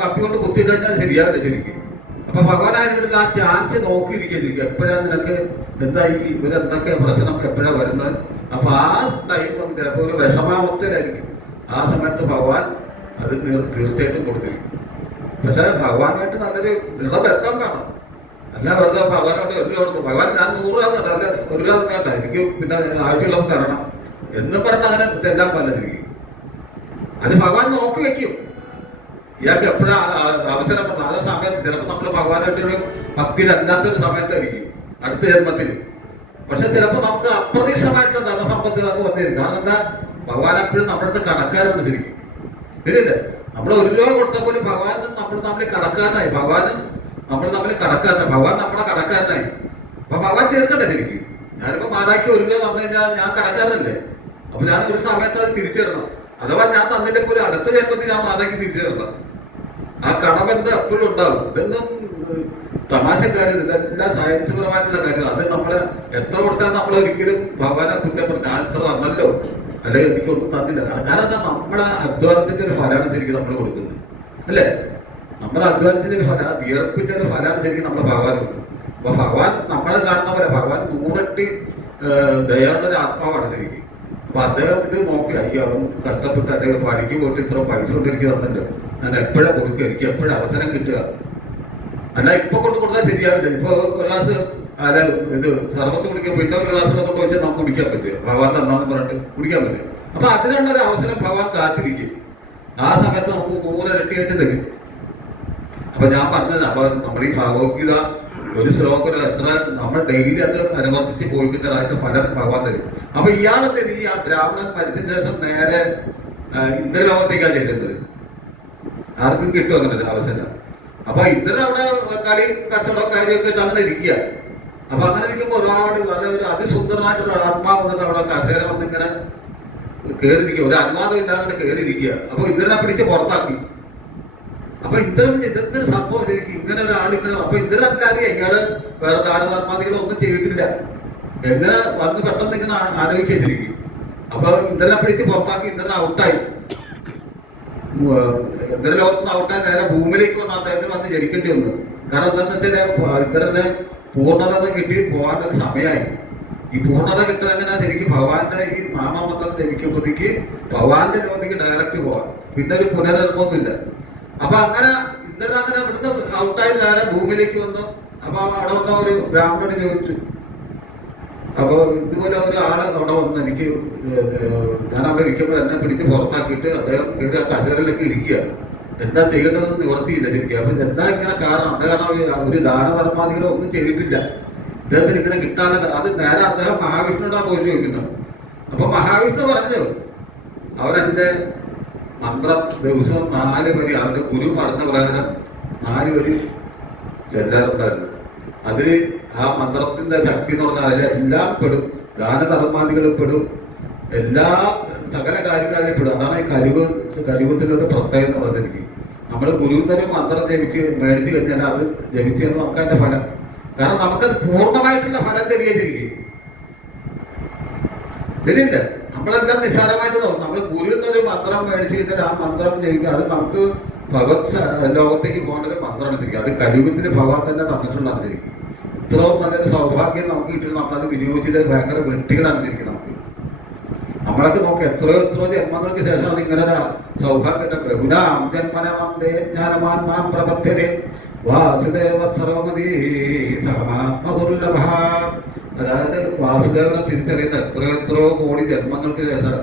കപ്പി കൊണ്ട് കുത്തി കഴിഞ്ഞാൽ ശരിയാവില്ല ശരിക്കും. അപ്പൊ ഭഗവാൻ അതിനുള്ള ആ ചാൻസ് നോക്കിയിരിക്കും. എപ്പോഴാണ് നിനക്ക് ഇവരെന്തൊക്കെ പ്രശ്നം എപ്പോഴാണ് വരുന്നത്. അപ്പൊ ആ ടൈം ചിലപ്പോൾ ഒരു വിഷമാവസ്ഥയിലായിരിക്കും. ആ സമയത്ത് ഭഗവാൻ അത് തീർച്ചയായിട്ടും കൊടുത്തിരിക്കും. പക്ഷെ ഭഗവാനായിട്ട് നല്ലൊരു ദൃഢബന്ധം വേണം. അല്ല വെറുതെ ഭഗവാനോട് 1 രൂപ കൊടുത്തു, ഭഗവാൻ ഞാൻ 100 രൂപ തരണ്ട, അല്ല 1 രൂപ തരണ്ട, എനിക്ക് പിന്നെ ആവശ്യമുള്ളപ്പോൾ തരണം എന്ന് പറഞ്ഞ അങ്ങനെ എല്ലാം പലതിരിക്കും. അത് ഭഗവാൻ നോക്കി വെക്കും. ഇയാൾക്ക് എപ്പോഴാ അവസരം പറഞ്ഞു അതേ സമയത്ത്. ചിലപ്പോൾ നമ്മൾ ഭഗവാനായിട്ടൊരു ഭക്തിയിലല്ലാത്തൊരു സമയത്തായിരിക്കും അടുത്ത ജന്മത്തിൽ. പക്ഷെ ചിലപ്പോൾ നമുക്ക് അപ്രതീക്ഷിതമായിട്ടുള്ള ധനസമ്പത്തുകളൊക്കെ വന്നിരിക്കും. കാരണം എന്താ? ഭഗവാൻ എപ്പോഴും നമ്മുടെ അടുത്ത് കടക്കാരാണ് ശരിക്കും. ശരിയല്ലേ? നമ്മൾ 1 രൂപ കൊടുത്താൽ പോലും ഭഗവാനും നമ്മൾ തമ്മിൽ കടക്കാരനായി. ഭഗവാൻ നമ്മുടെ കടക്കാരനായി. അപ്പൊ ഭഗവാൻ തീർക്കട്ടെ ശരിക്കും. ഞാനിപ്പോ മാതാക്ക് 1 രൂപ തന്നു കഴിഞ്ഞാൽ ഞാൻ കടക്കാരനല്ലേ. അപ്പൊ ഞാൻ ഒരു സമയത്ത് അത് തിരിച്ചു തരണം. അഥവാ ഞാൻ തന്നിട്ട് പോലും അടുത്ത ജന്മത്തിൽ ഞാൻ മാതാക്ക് തിരിച്ചു തരണം. ആ കടബന്ധം എപ്പോഴും ഉണ്ടാവും. ഇതൊന്നും തമാശക്കാര്, ഇതെല്ലാം സയൻസ് പരമായിട്ടുള്ള കാര്യമാണ്. അത് നമ്മള് എത്ര കൊടുത്താൽ നമ്മൾ ഒരിക്കലും ഭഗവാനെ കുറ്റപ്പെടുത്തും. ഞാൻ ഇത്ര തന്നല്ലോ, അല്ലെങ്കിൽ എനിക്കൊന്നും തന്നില്ല. കാരണം നമ്മുടെ അധ്വാനത്തിന്റെ ഒരു ഫലമാണ് ശരിക്കും നമ്മൾ കൊടുക്കുന്നത്, അല്ലേ? നമ്മുടെ അധ്വാനത്തിന്റെ ഒരു ഫലം, വിയർപ്പിന്റെ ഒരു ഫലമാണ് ശരിക്കും നമ്മുടെ ഭഗവാൻ കൊടുക്കുന്നത്. അപ്പൊ ഭഗവാൻ നമ്മളെ കാണുന്നവരെ ഭഗവാൻ 100 ഇരട്ടി ദയുള്ള ഒരു ആത്മാവാണ് ശരിക്കും. അപ്പൊ അദ്ദേഹം ഇത് നോക്കി, അയ്യോ അവൻ കഷ്ടപ്പെട്ട് അല്ലെങ്കിൽ പണിക്ക് പോയിട്ട് ഇത്ര പൈസ കൊണ്ടിരിക്കുക തന്നല്ലോ, ഞാൻ എപ്പോഴാണ് കൊടുക്കുക, എനിക്ക് എപ്പോഴും അവസരം കിട്ടുക. അല്ല ഇപ്പൊ കൊടുത്താൽ ശരിയാവില്ല. ഇപ്പൊ ഗ്ലാസ് അല്ല ഇത് സർവത്ത് കുടിക്കാൻ പിന്നെ ഒരു ഗ്ലാസ്സിലൊക്കെ കൊണ്ട് വെച്ചാൽ നമുക്ക് കുടിക്കാൻ പറ്റുക, ഭഗവാൻ തന്നാന്ന് പറഞ്ഞിട്ട് കുടിക്കാൻ പറ്റുക. അപ്പൊ അതിനുള്ള ഒരു അവസരം ഭഗവാൻ കാത്തിരിക്കും. ആ സമയത്ത് നമുക്ക് 100 ഇരട്ടിയായിട്ട് തരും. അപ്പൊ ഞാൻ പറഞ്ഞത്, അപ്പൊ നമ്മൾ ഈ ഭഗവത്ഗീത ഒരു ശ്ലോകം എത്ര നമ്മൾ ഡെയിലി അത് അനുവർത്തിച്ച് പോയിക്കുന്നതിന്റെ ഫലം ഭഗവാൻ തരും. അപ്പൊ ഇയാളെന്ത് ഈ ആ ബ്രാഹ്മണൻ മരിച്ചതിന് ശേഷം നേരെ ഇന്ദ്രലോകത്തേക്കാണ് ചെല്ലുന്നത്. ആർക്കും കിട്ടും അങ്ങനെ ഒരു അവസരം. അപ്പൊ ഇന്ദ്രൻ അവിടെ കളി കച്ചവടം കാര്യമൊക്കെ ആയിട്ട് അങ്ങനെ ഇരിക്കുക. അപ്പൊ അങ്ങനെ ഇരിക്കുമ്പോ ഒരുപാട് നല്ല ഒരു അതിസുന്ദരനായിട്ടൊരു ആത്മാവ് വന്നിട്ട് അവിടെ കസേര വന്നിങ്ങനെ കയറിയിരിക്കുക, ഒരു അനുവാദം ഇല്ലാതെ കയറിയിരിക്കുക. അപ്പൊ ഇന്ദ്രനെ പിടിച്ച് പുറത്താക്കി. അപ്പൊ ഇതെന്തൊരു സംഭവം ശരിക്കും, ഇങ്ങനെ ഒരാളിങ്ങനെ. അപ്പൊ ഇന്ദ്രനല്ലാതെ ഇയാള് വേറെ ദാനധർമാദികളൊന്നും ചെയ്തിട്ടില്ല. എങ്ങനെ വന്ന് പെട്ടെന്ന് ഇങ്ങനെ ആലോചിക്കുക ശരിക്കും. അപ്പൊ ഇന്ദ്രനെ പിടിച്ച് പുറത്താക്കി. ഇന്ദ്രൻ ഔട്ടായി. ഇന്ദ്രലോകത്ത് നിന്ന് ഔട്ടായി നേരെ ഭൂമിയിലേക്ക് വന്ന് അദ്ദേഹത്തിന് വന്ന് ജനിക്കേണ്ടി വന്നു. കാരണം എന്താണെന്ന് വെച്ചാൽ ഇന്ദ്രന് പൂർണ്ണത കിട്ടി പോകാനൊരു സമയമായി. ഈ പൂർണ്ണത കിട്ടുന്നത് എങ്ങനെ ശരിക്കും ഭഗവാന്റെ ഈ നാമമന്ത്രം ജപിക്കുമ്പോഴത്തേക്ക് ഭഗവാന്റെ ലോകത്തേക്ക് ഡയറക്റ്റ് പോകാം. പിന്നെ ഒരു പുനർജന്മമൊന്നുമില്ല. അപ്പൊ അങ്ങനെ ഇന്ദ്രൻ അങ്ങനെ ഇവിടുന്ന് ഔട്ടായി നേരെ ഭൂമിയിലേക്ക് വന്നു. അപ്പൊ അവിടെ വന്ന ഒരു ബ്രാഹ്മണന് ചോദിച്ചു. അപ്പൊ ഇതുപോലെ ഒരു ആള് അവിടെ വന്ന് എനിക്ക് ഞാൻ അവിടെ ഇരിക്കുമ്പോൾ എന്നെ പിടിച്ച് പുറത്താക്കിയിട്ട് അദ്ദേഹം കയറി ആ കസേരയിലേക്ക് ഇരിക്കുക. എന്താ ചെയ്യേണ്ടതെന്ന് നിവർത്തിയില്ല ശരിക്കും. അപ്പൊ എന്താ ഇങ്ങനെ കാരണം? അദ്ദേഹം ഒരു ദാനധർമാദികളോ ഒന്നും ചെയ്തിട്ടില്ല. അദ്ദേഹത്തിന് ഇങ്ങനെ കിട്ടാനുള്ള അത് നേരെ അദ്ദേഹം മഹാവിഷ്ണുവിനോടാ പോയി ചോദിക്കുന്നത്. അപ്പൊ മഹാവിഷ്ണു പറഞ്ഞു, അവരെന്റെ മന്ത്രം ദിവസവും 4 വരി അവരുടെ ഗുരു പറഞ്ഞ പ്രകാരം 4 വരി ചൊല്ലാറുണ്ടായിരുന്നു. അതില് ആ മന്ത്രത്തിന്റെ ശക്തി എന്ന് പറഞ്ഞാൽ അതിലെല്ലാം പെടും. ദാനധർമാദികൾ പെടും, എല്ലാ സകല കാര്യങ്ങളും അതിൽ പെടും. അതാണ് ഈ കലിയുഗത്തിലൊരു പ്രത്യേകത എന്ന് പറഞ്ഞിരിക്കും. നമ്മൾ ഗുരുവിന്റെ മന്ത്രം ജപിച്ച് മേടിച്ചു കഴിഞ്ഞാൽ അത് ജപിച്ചാൽ നമുക്ക് അതിന്റെ ഫലം, കാരണം നമുക്കത് പൂർണ്ണമായിട്ടുള്ള ഫലം തരികയായിരിക്കും. ശരിയല്ല? നമ്മളെല്ലാം നിസ്സാരമായിട്ട് നോക്കും. നമ്മൾ ഗുരുവിനൊരു മന്ത്രം മേടിച്ചു കഴിഞ്ഞാൽ ആ മന്ത്രം ജപിക്കുക, അത് നമുക്ക് ഭഗവത് ലോകത്തേക്ക് പോകേണ്ട ഒരു മന്ത്രമാണ് ശരിക്കും. അത് കലിയുഗത്തിന് ഭഗവാൻ തന്നെ തന്നിട്ടുള്ളതാണ് ശരിക്കും. ഇത്രയും നല്ലൊരു സൗഭാഗ്യം നമുക്ക് കിട്ടും. നമ്മളത് വിനിയോഗിച്ചിട്ട് ഭയങ്കര വെട്ടികളാണ് ശരിക്കും. നമ്മളൊക്കെ നോക്കാം എത്രയോ ജന്മങ്ങൾക്ക് ശേഷമാണ് ഇങ്ങനെ ഒരു സൗഭാഗ്യം. ബഹുനാം ജന്മനമന്തേ ജ്ഞാനമാൻ പ്രപദ്ധ്യതേ വാസുദേവ സർവമതി സഹമാത്മദുർലഭ. അതായത് വാസുദേവനെ തിരിച്ചറിയുന്ന എത്രയോ കോടി ജന്മങ്ങൾക്ക് ശേഷം,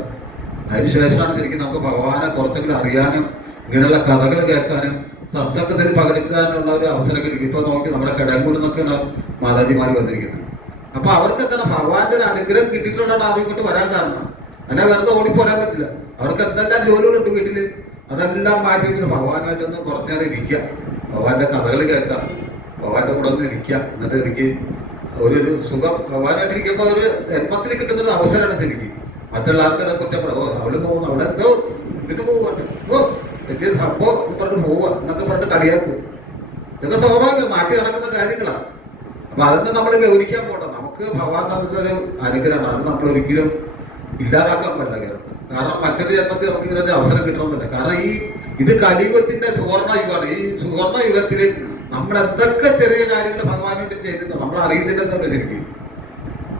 അതിനുശേഷമാണ് ശരിക്കും നമുക്ക് ഭഗവാനെ കുറച്ചെങ്കിലും അറിയാനും ഇങ്ങനെയുള്ള കഥകൾ കേൾക്കാനും സത്സംഗത്തിൽ പങ്കെടുക്കാനുള്ള ഒരു അവസരം കിട്ടും. ഇപ്പൊ നോക്കി നമ്മുടെ കിടങ്ങൂട് നിന്നൊക്കെയാണ് മാതാജിമാർ വന്നിരിക്കുന്നത്. അപ്പൊ അവർക്ക് എന്താണ് ഭഗവാന്റെ ഒരു അനുഗ്രഹം കിട്ടിയിട്ടുള്ളതാണ് അവർ ഇങ്ങോട്ട് വരാൻ കാരണം. അല്ല വെറുതെ ഓടിപ്പോരാൻ പറ്റില്ല. അവർക്ക് എന്തെല്ലാം ജോലികളുണ്ട് വീട്ടില്, അതെല്ലാം മാറ്റി വെച്ചിട്ട് ഭഗവാനായിട്ടൊന്ന് കുറച്ചു നേരം ഇരിക്കുക, ഭഗവാന്റെ കഥകൾ കേൾക്കാം, ഭഗവാന്റെ കൂടെ ഒന്ന് ഇരിക്കുക. എന്നിട്ട് എനിക്ക് ഒരു സുഖം ഭഗവാനായിട്ട് ഇരിക്കുമ്പോൾ ഒരു ജന്മത്തിൽ കിട്ടുന്നൊരു അവസരമാണ് ശരിക്കും. മറ്റുള്ള ആൾക്കാരെ കുറ്റപ്പെടും, അവള് പോകുന്നു, അവിടെ എന്തോ ഇതിട്ട് പോവാട്ടെ, വലിയ സംഭവം എന്ന് പറഞ്ഞിട്ട് പോവുക എന്നൊക്കെ പറഞ്ഞിട്ട് കളിയാക്കും. ഇതൊക്കെ സ്വാഭാവികം നാട്ടിൽ നടക്കുന്ന കാര്യങ്ങളാണ്. അപ്പൊ അതൊന്നും നമ്മൾ ഗൗനിക്കാൻ പോകണ്ട. നമുക്ക് ഭഗവാൻ തന്നിട്ടൊരു അനുഗ്രഹമാണ്. അത് നമ്മൾ ഒരിക്കലും ഇല്ലാതാക്കാൻ പറ്റില്ല. കാരണം മറ്റൊരു ജന്മത്തിൽ നമുക്ക് ഇങ്ങനെ ഒരു അവസരം കിട്ടണമെന്നില്ല. കാരണം ഇത് കലിയുഗത്തിന്റെ സുവർണ യുഗമാണ്. ഈ സുവർണ യുഗത്തില് നമ്മൾ എന്തൊക്കെ ചെറിയ കാര്യങ്ങൾ ഭഗവാൻ വേണ്ടി ചെയ്തിട്ടുണ്ട് നമ്മൾ അറിയുന്നില്ലെന്നുണ്ട് ശരിക്കും.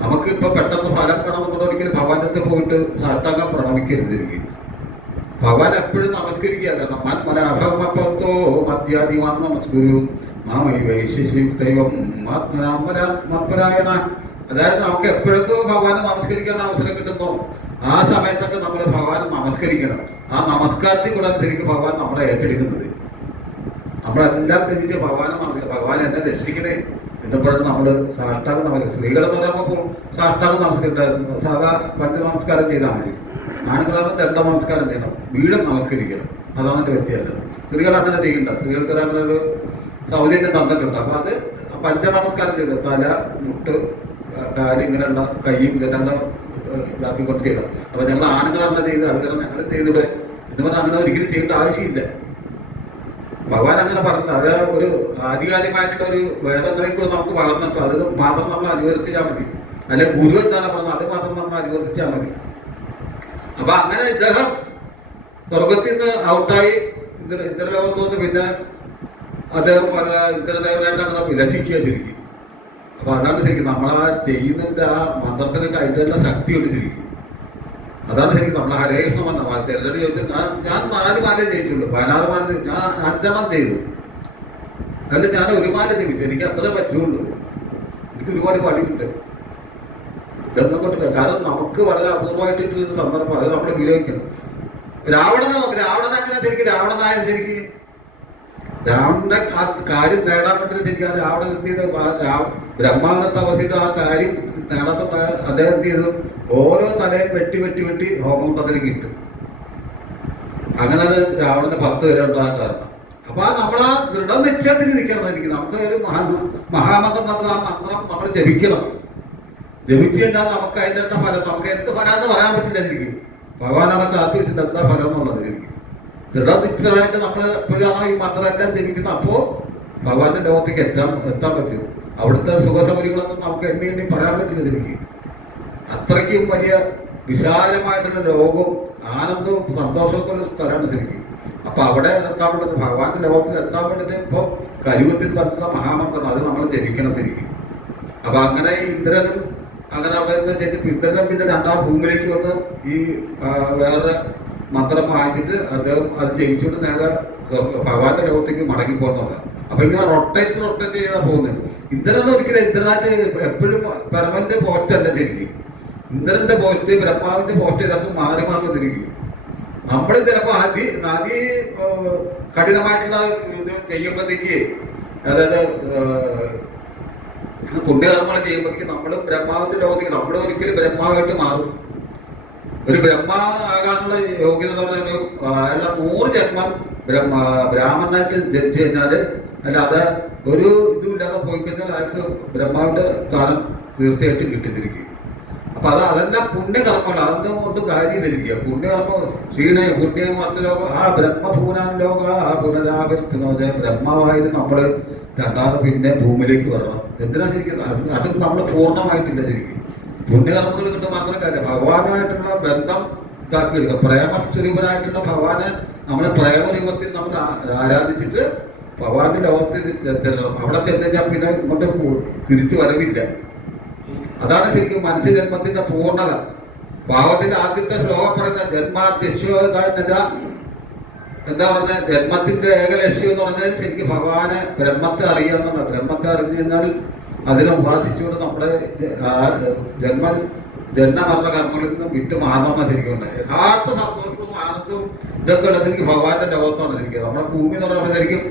നമുക്ക് ഇപ്പൊ പെട്ടെന്ന് ഫലം വേണമെന്നുള്ള ഒരിക്കലും ഭഗവാന്റെ അടുത്ത് പോയിട്ട് സാഷ്ടാംഗം പ്രണമിക്കരുത് ശരിക്കും. ഭഗവാൻ എപ്പോഴും നമസ്കരിക്കുക. കാരണം മൻമനാഭമപ്പത്തോ മധ്യാദിമാൻ നമസ്കുരു മാമൈ വൈശിഷ്യുക്തൈവം മത്പരായണ. അതായത് നമുക്ക് എപ്പോഴൊക്കെ ഭഗവാനെ നമസ്കരിക്കാൻ അവസരം കിട്ടുന്നോ ആ സമയത്തൊക്കെ നമ്മൾ ഭഗവാനെ നമസ്കരിക്കണം. ആ നമസ്കാരത്തിൽ കൂടെയാണ് ശരിക്കും ഭഗവാൻ നമ്മളെ ഏറ്റെടുക്കുന്നത്. നമ്മളെല്ലാം തിരിച്ച് ഭഗവാനെ ഭഗവാൻ എന്നെ രക്ഷിക്കണേ എന്നപ്പോഴാണ് നമ്മൾ സാഷ്ടാംഗം നമസ്കാരം. സ്ത്രീകളെന്ന് പറയുമ്പോൾ സാഷ്ടാംഗം നമസ്കരിക്കും, സാധാ പഞ്ച നമസ്കാരം ചെയ്താൽ മതി. ആണുങ്ങളാകുമ്പോൾ ദണ്ഡ നമസ്കാരം ചെയ്യണം, വീടും നമസ്കരിക്കണം. അതാണ് എൻ്റെ വ്യത്യാസം. സ്ത്രീകൾ അങ്ങനെ ചെയ്യണ്ട. സ്ത്രീകൾക്ക് അങ്ങനെ ഒരു സൗജന്യം തന്നിട്ടുണ്ട്. അപ്പൊ അത് പഞ്ച നമസ്കാരം ചെയ്ത് തല മുട്ട് കാര്യം ഇങ്ങനെയുള്ള കൈയും ഇതെല്ലാം ഇതാക്കിക്കൊണ്ട് ചെയ്തത്. അപ്പൊ ഞങ്ങൾ ആണുങ്ങൾ അങ്ങനെ ചെയ്ത് അത് കാരണം ഞങ്ങൾ ചെയ്തിവിടെ എന്ന് പറഞ്ഞാൽ അങ്ങനെ ഒരിക്കലും ചെയ്യേണ്ട ആവശ്യമില്ല. ഭഗവാൻ അങ്ങനെ പറഞ്ഞിട്ട് അത് ഒരു ആധികാരികമായിട്ടുള്ള ഒരു വേദങ്ങളെ കൂടെ നമുക്ക് പകർന്നിട്ട് അത് മാത്രം നമ്മൾ അനുവർത്തിച്ചാൽ മതി. അല്ലെ ഗുരു എന്താണ് പറഞ്ഞത് അത് മാത്രം നമ്മൾ അനുവർത്തിച്ചാൽ മതി. അപ്പൊ അങ്ങനെ ഇദ്ദേഹം സ്വർഗത്തിൽ നിന്ന് ഔട്ടായി ഇന്ദ്രലോകത്ത് വന്ന് പിന്നെ അദ്ദേഹം ഇന്ദ്രദേവനായിട്ട് അങ്ങനെ വിലസിക്കുക ശരിക്കും. അപ്പൊ അതാണ് ശരിക്കും നമ്മളാ ചെയ്യുന്നതിന്റെ ആ മന്ത്രത്തിനൊക്കെ അതിൻ്റെ ശക്തിയുണ്ട് ശരിക്കും. അതാണ് ശരിക്കും നമ്മളെ ഹരേകൃഷ്ണ മന്ത്രം. എല്ലാവരും ചോദിച്ചാൽ ഞാൻ 4 മാല ചെയ്തിട്ടുള്ളൂ, 16 മാല ഞാൻ 5 ചെയ്തു. അല്ല ഞാൻ 1 മാല ജപിച്ചു, എനിക്ക് അത്രേ പറ്റുള്ളൂ. എനിക്ക് ഒരുപാട് പണിയുണ്ട് ഇതൊന്നും കൊണ്ട്. കാരണം നമുക്ക് വളരെ അപൂർവമായിട്ടുള്ളൊരു സന്ദർഭം, അത് നമ്മൾ വിനിയോഗിക്കണം. രാവണനെ നോക്ക്, രാവണൻ അങ്ങനെ ശരിക്കും രാവണനായത് ശരിക്കും രാവണന്റെ ആ കാര്യം നേടാൻ പറ്റുന്ന ശരിക്കും രാവണൻ എന്ത് ചെയ്ത് ബ്രഹ്മാവിനെ തപസിട്ട് ആ കാര്യം നേടാത്ത അദ്ദേഹം എന്ത് ചെയ്തു ഓരോ തലയും വെട്ടി ഹോമകുണ്ടത്തിലേക്ക് ഇട്ടു. അങ്ങനെ ഒരു രാവണന് 10 തരം ഉണ്ടാകാൻ കാരണം. അപ്പൊ നമ്മളാ ദൃഢനിശ്ചയത്തിന് നിൽക്കണം. എനിക്ക് നമുക്ക് ഒരു മഹാമന്ത്രം നമ്മൾ ആ മന്ത്രം നമ്മൾ ജപിക്കണം. ജപിച്ചു കഴിഞ്ഞാൽ നമുക്ക് അതിൻ്റെ തന്നെ ഫലം, നമുക്ക് എന്ത് ഫലം എന്ന് പറയാൻ പറ്റില്ല. എനിക്ക് ഭഗവാനാണ് കാത്തു വെച്ചിട്ട് എന്താ ഫലം എന്നുള്ളത്. എനിക്ക് ദൃഢനിശ്ചയമായിട്ട് നമ്മൾ എപ്പോഴാണോ ഈ മന്ത്രം എല്ലാം ജപിക്കുന്നത്, അപ്പോൾ ഭഗവാന്റെ ലോകത്തേക്ക് എത്താൻ പറ്റും. അവിടുത്തെ സുഖസൗകര്യങ്ങളൊന്നും നമുക്ക് എണ്ണി പറയാൻ പറ്റില്ല. എനിക്ക് അത്രയ്ക്കും വലിയ വിശാലമായിട്ടുള്ള ലോകവും ആനന്ദവും സന്തോഷവും ഒക്കെ ഉള്ള സ്ഥലമാണ് ശരിക്കും. അപ്പൊ അവിടെ എത്താൻ വേണ്ടിട്ട്, ഭഗവാന്റെ ലോകത്തിൽ എത്താൻ വേണ്ടിട്ട് ഇപ്പൊ കരുവത്തിൽ തന്നിട്ടുള്ള മഹാമന്ത്രം അത് നമ്മൾ ജപിക്കണം ശരിക്കും. അപ്പൊ അങ്ങനെ ഇന്ദ്രനും അങ്ങനെ അവിടെ നിന്ന് ചെയ്തിട്ട് ഇന്ദ്രനും പിന്നെ 2ാം ഭൂമിയിലേക്ക് വന്ന് ഈ വേറെ മന്ത്രം വാങ്ങിച്ചിട്ട് അദ്ദേഹം അത് ജയിച്ചുകൊണ്ട് നേരെ ഭഗവാന്റെ ലോകത്തേക്ക് മടങ്ങി പോകുന്നുണ്ട്. അപ്പൊ ഇങ്ങനെ റൊട്ടേറ്റ് ചെയ്താ പോകുന്നത്. ഇന്ദ്രൻ ഒരിക്കലും ഇന്ദ്രനായിട്ട് എപ്പോഴും പെർമനന്റ് പോസ്റ്റല്ല ശരിക്കും. ഇന്ദ്രന്റെ പോസ്റ്റ്, ബ്രഹ്മാവിന്റെ പോസ്റ്റ് ഇതൊക്കെ മാറി വന്നിരിക്കും. നമ്മൾ ചിലപ്പോ അതി കഠിനമായിട്ടുള്ള ഇത് ചെയ്യുമ്പോഴത്തേക്ക്, അതായത് പുണ്യകർമ്മങ്ങൾ ചെയ്യുമ്പോഴത്തേക്ക് നമ്മൾ ബ്രഹ്മാവിന്റെ ലോകത്തേക്ക് നമ്മൾ ഒരിക്കലും ബ്രഹ്മാവായിട്ട് മാറും. ഒരു ബ്രഹ്മാകാനുള്ള യോഗ്യത എന്ന് പറഞ്ഞാൽ അയാളുടെ 100 ജന്മം ബ്രാഹ്മണനായിട്ട് ജനിച്ചു കഴിഞ്ഞാല്, അല്ലാതെ ഒരു ഇതുമില്ലാതെ പോയി കഴിഞ്ഞാൽ അയാൾക്ക് ബ്രഹ്മാവിന്റെ സ്ഥാനം തീർച്ചയായിട്ടും കിട്ടിയിരിക്കും. അപ്പൊ അതെല്ലാം പുണ്യകർമ്മങ്ങൾ, അതൊന്നും കൊണ്ട് കാര്യമില്ലിരിക്കുക. പുണ്യകർമ്മ പുണ്യമർത്തലോക ആ ബ്രഹ്മപൂനാൻ ലോക ആ പുനരാവർത്തനോജ ബ്രഹ്മാവായിരുന്നു നമ്മള് 2ാമത് പിന്നെ ഭൂമിയിലേക്ക് വരണം. എന്തിനാ ശരിക്കും? അത് നമ്മൾ പൂർണ്ണമായിട്ടില്ല ശരിക്കും. പുണ്യകർമ്മങ്ങൾ കൊണ്ട് മാത്രം കാര്യം ഭഗവാനുമായിട്ടുള്ള ബന്ധം ഇതാക്കി എടുക്കുക. പ്രേമസ്വരൂപനായിട്ടുള്ള ഭഗവാനെ നമ്മളെ പ്രേമരൂപത്തിൽ നമ്മൾ ആരാധിച്ചിട്ട് ഭഗവാന്റെ ലോകത്തിൽ ചെല്ലണം. അവിടെ ചെന്നുകഴിഞ്ഞാൽ പിന്നെ ഇങ്ങോട്ട് തിരിച്ചു വരവില്ല. അതാണ് ശരിക്കും മനുഷ്യജന്മത്തിന്റെ പൂർണ്ണത. ഭാവത്തിന്റെ ആദ്യത്തെ ശ്ലോകം പറയുന്ന ജന്മാദ്യശ്വത എന്താ പറഞ്ഞാൽ ജന്മത്തിന്റെ ഏകലക്ഷ്യം എന്ന് പറഞ്ഞാൽ ശരിക്കും ഭഗവാനെ ബ്രഹ്മത്തെ അറിയുക എന്നുള്ള. ബ്രഹ്മത്തെ അറിഞ്ഞു കഴിഞ്ഞാൽ അതിനെ ഉപാസിച്ചുകൊണ്ട് നമ്മുടെ ജന്മമരണ കർമ്മങ്ങളിൽ നിന്നും വിട്ടു മാറണമെന്നാണ് ശരിക്കും. യഥാർത്ഥ സന്തോഷവും ആനന്ദവും ഇതൊക്കെ ഉള്ളത് എനിക്ക് ഭഗവാന്റെ ലോകത്താണ് ശരിക്കും. നമ്മുടെ ഭൂമി എന്ന് പറയുമ്പോൾ ശരിക്കും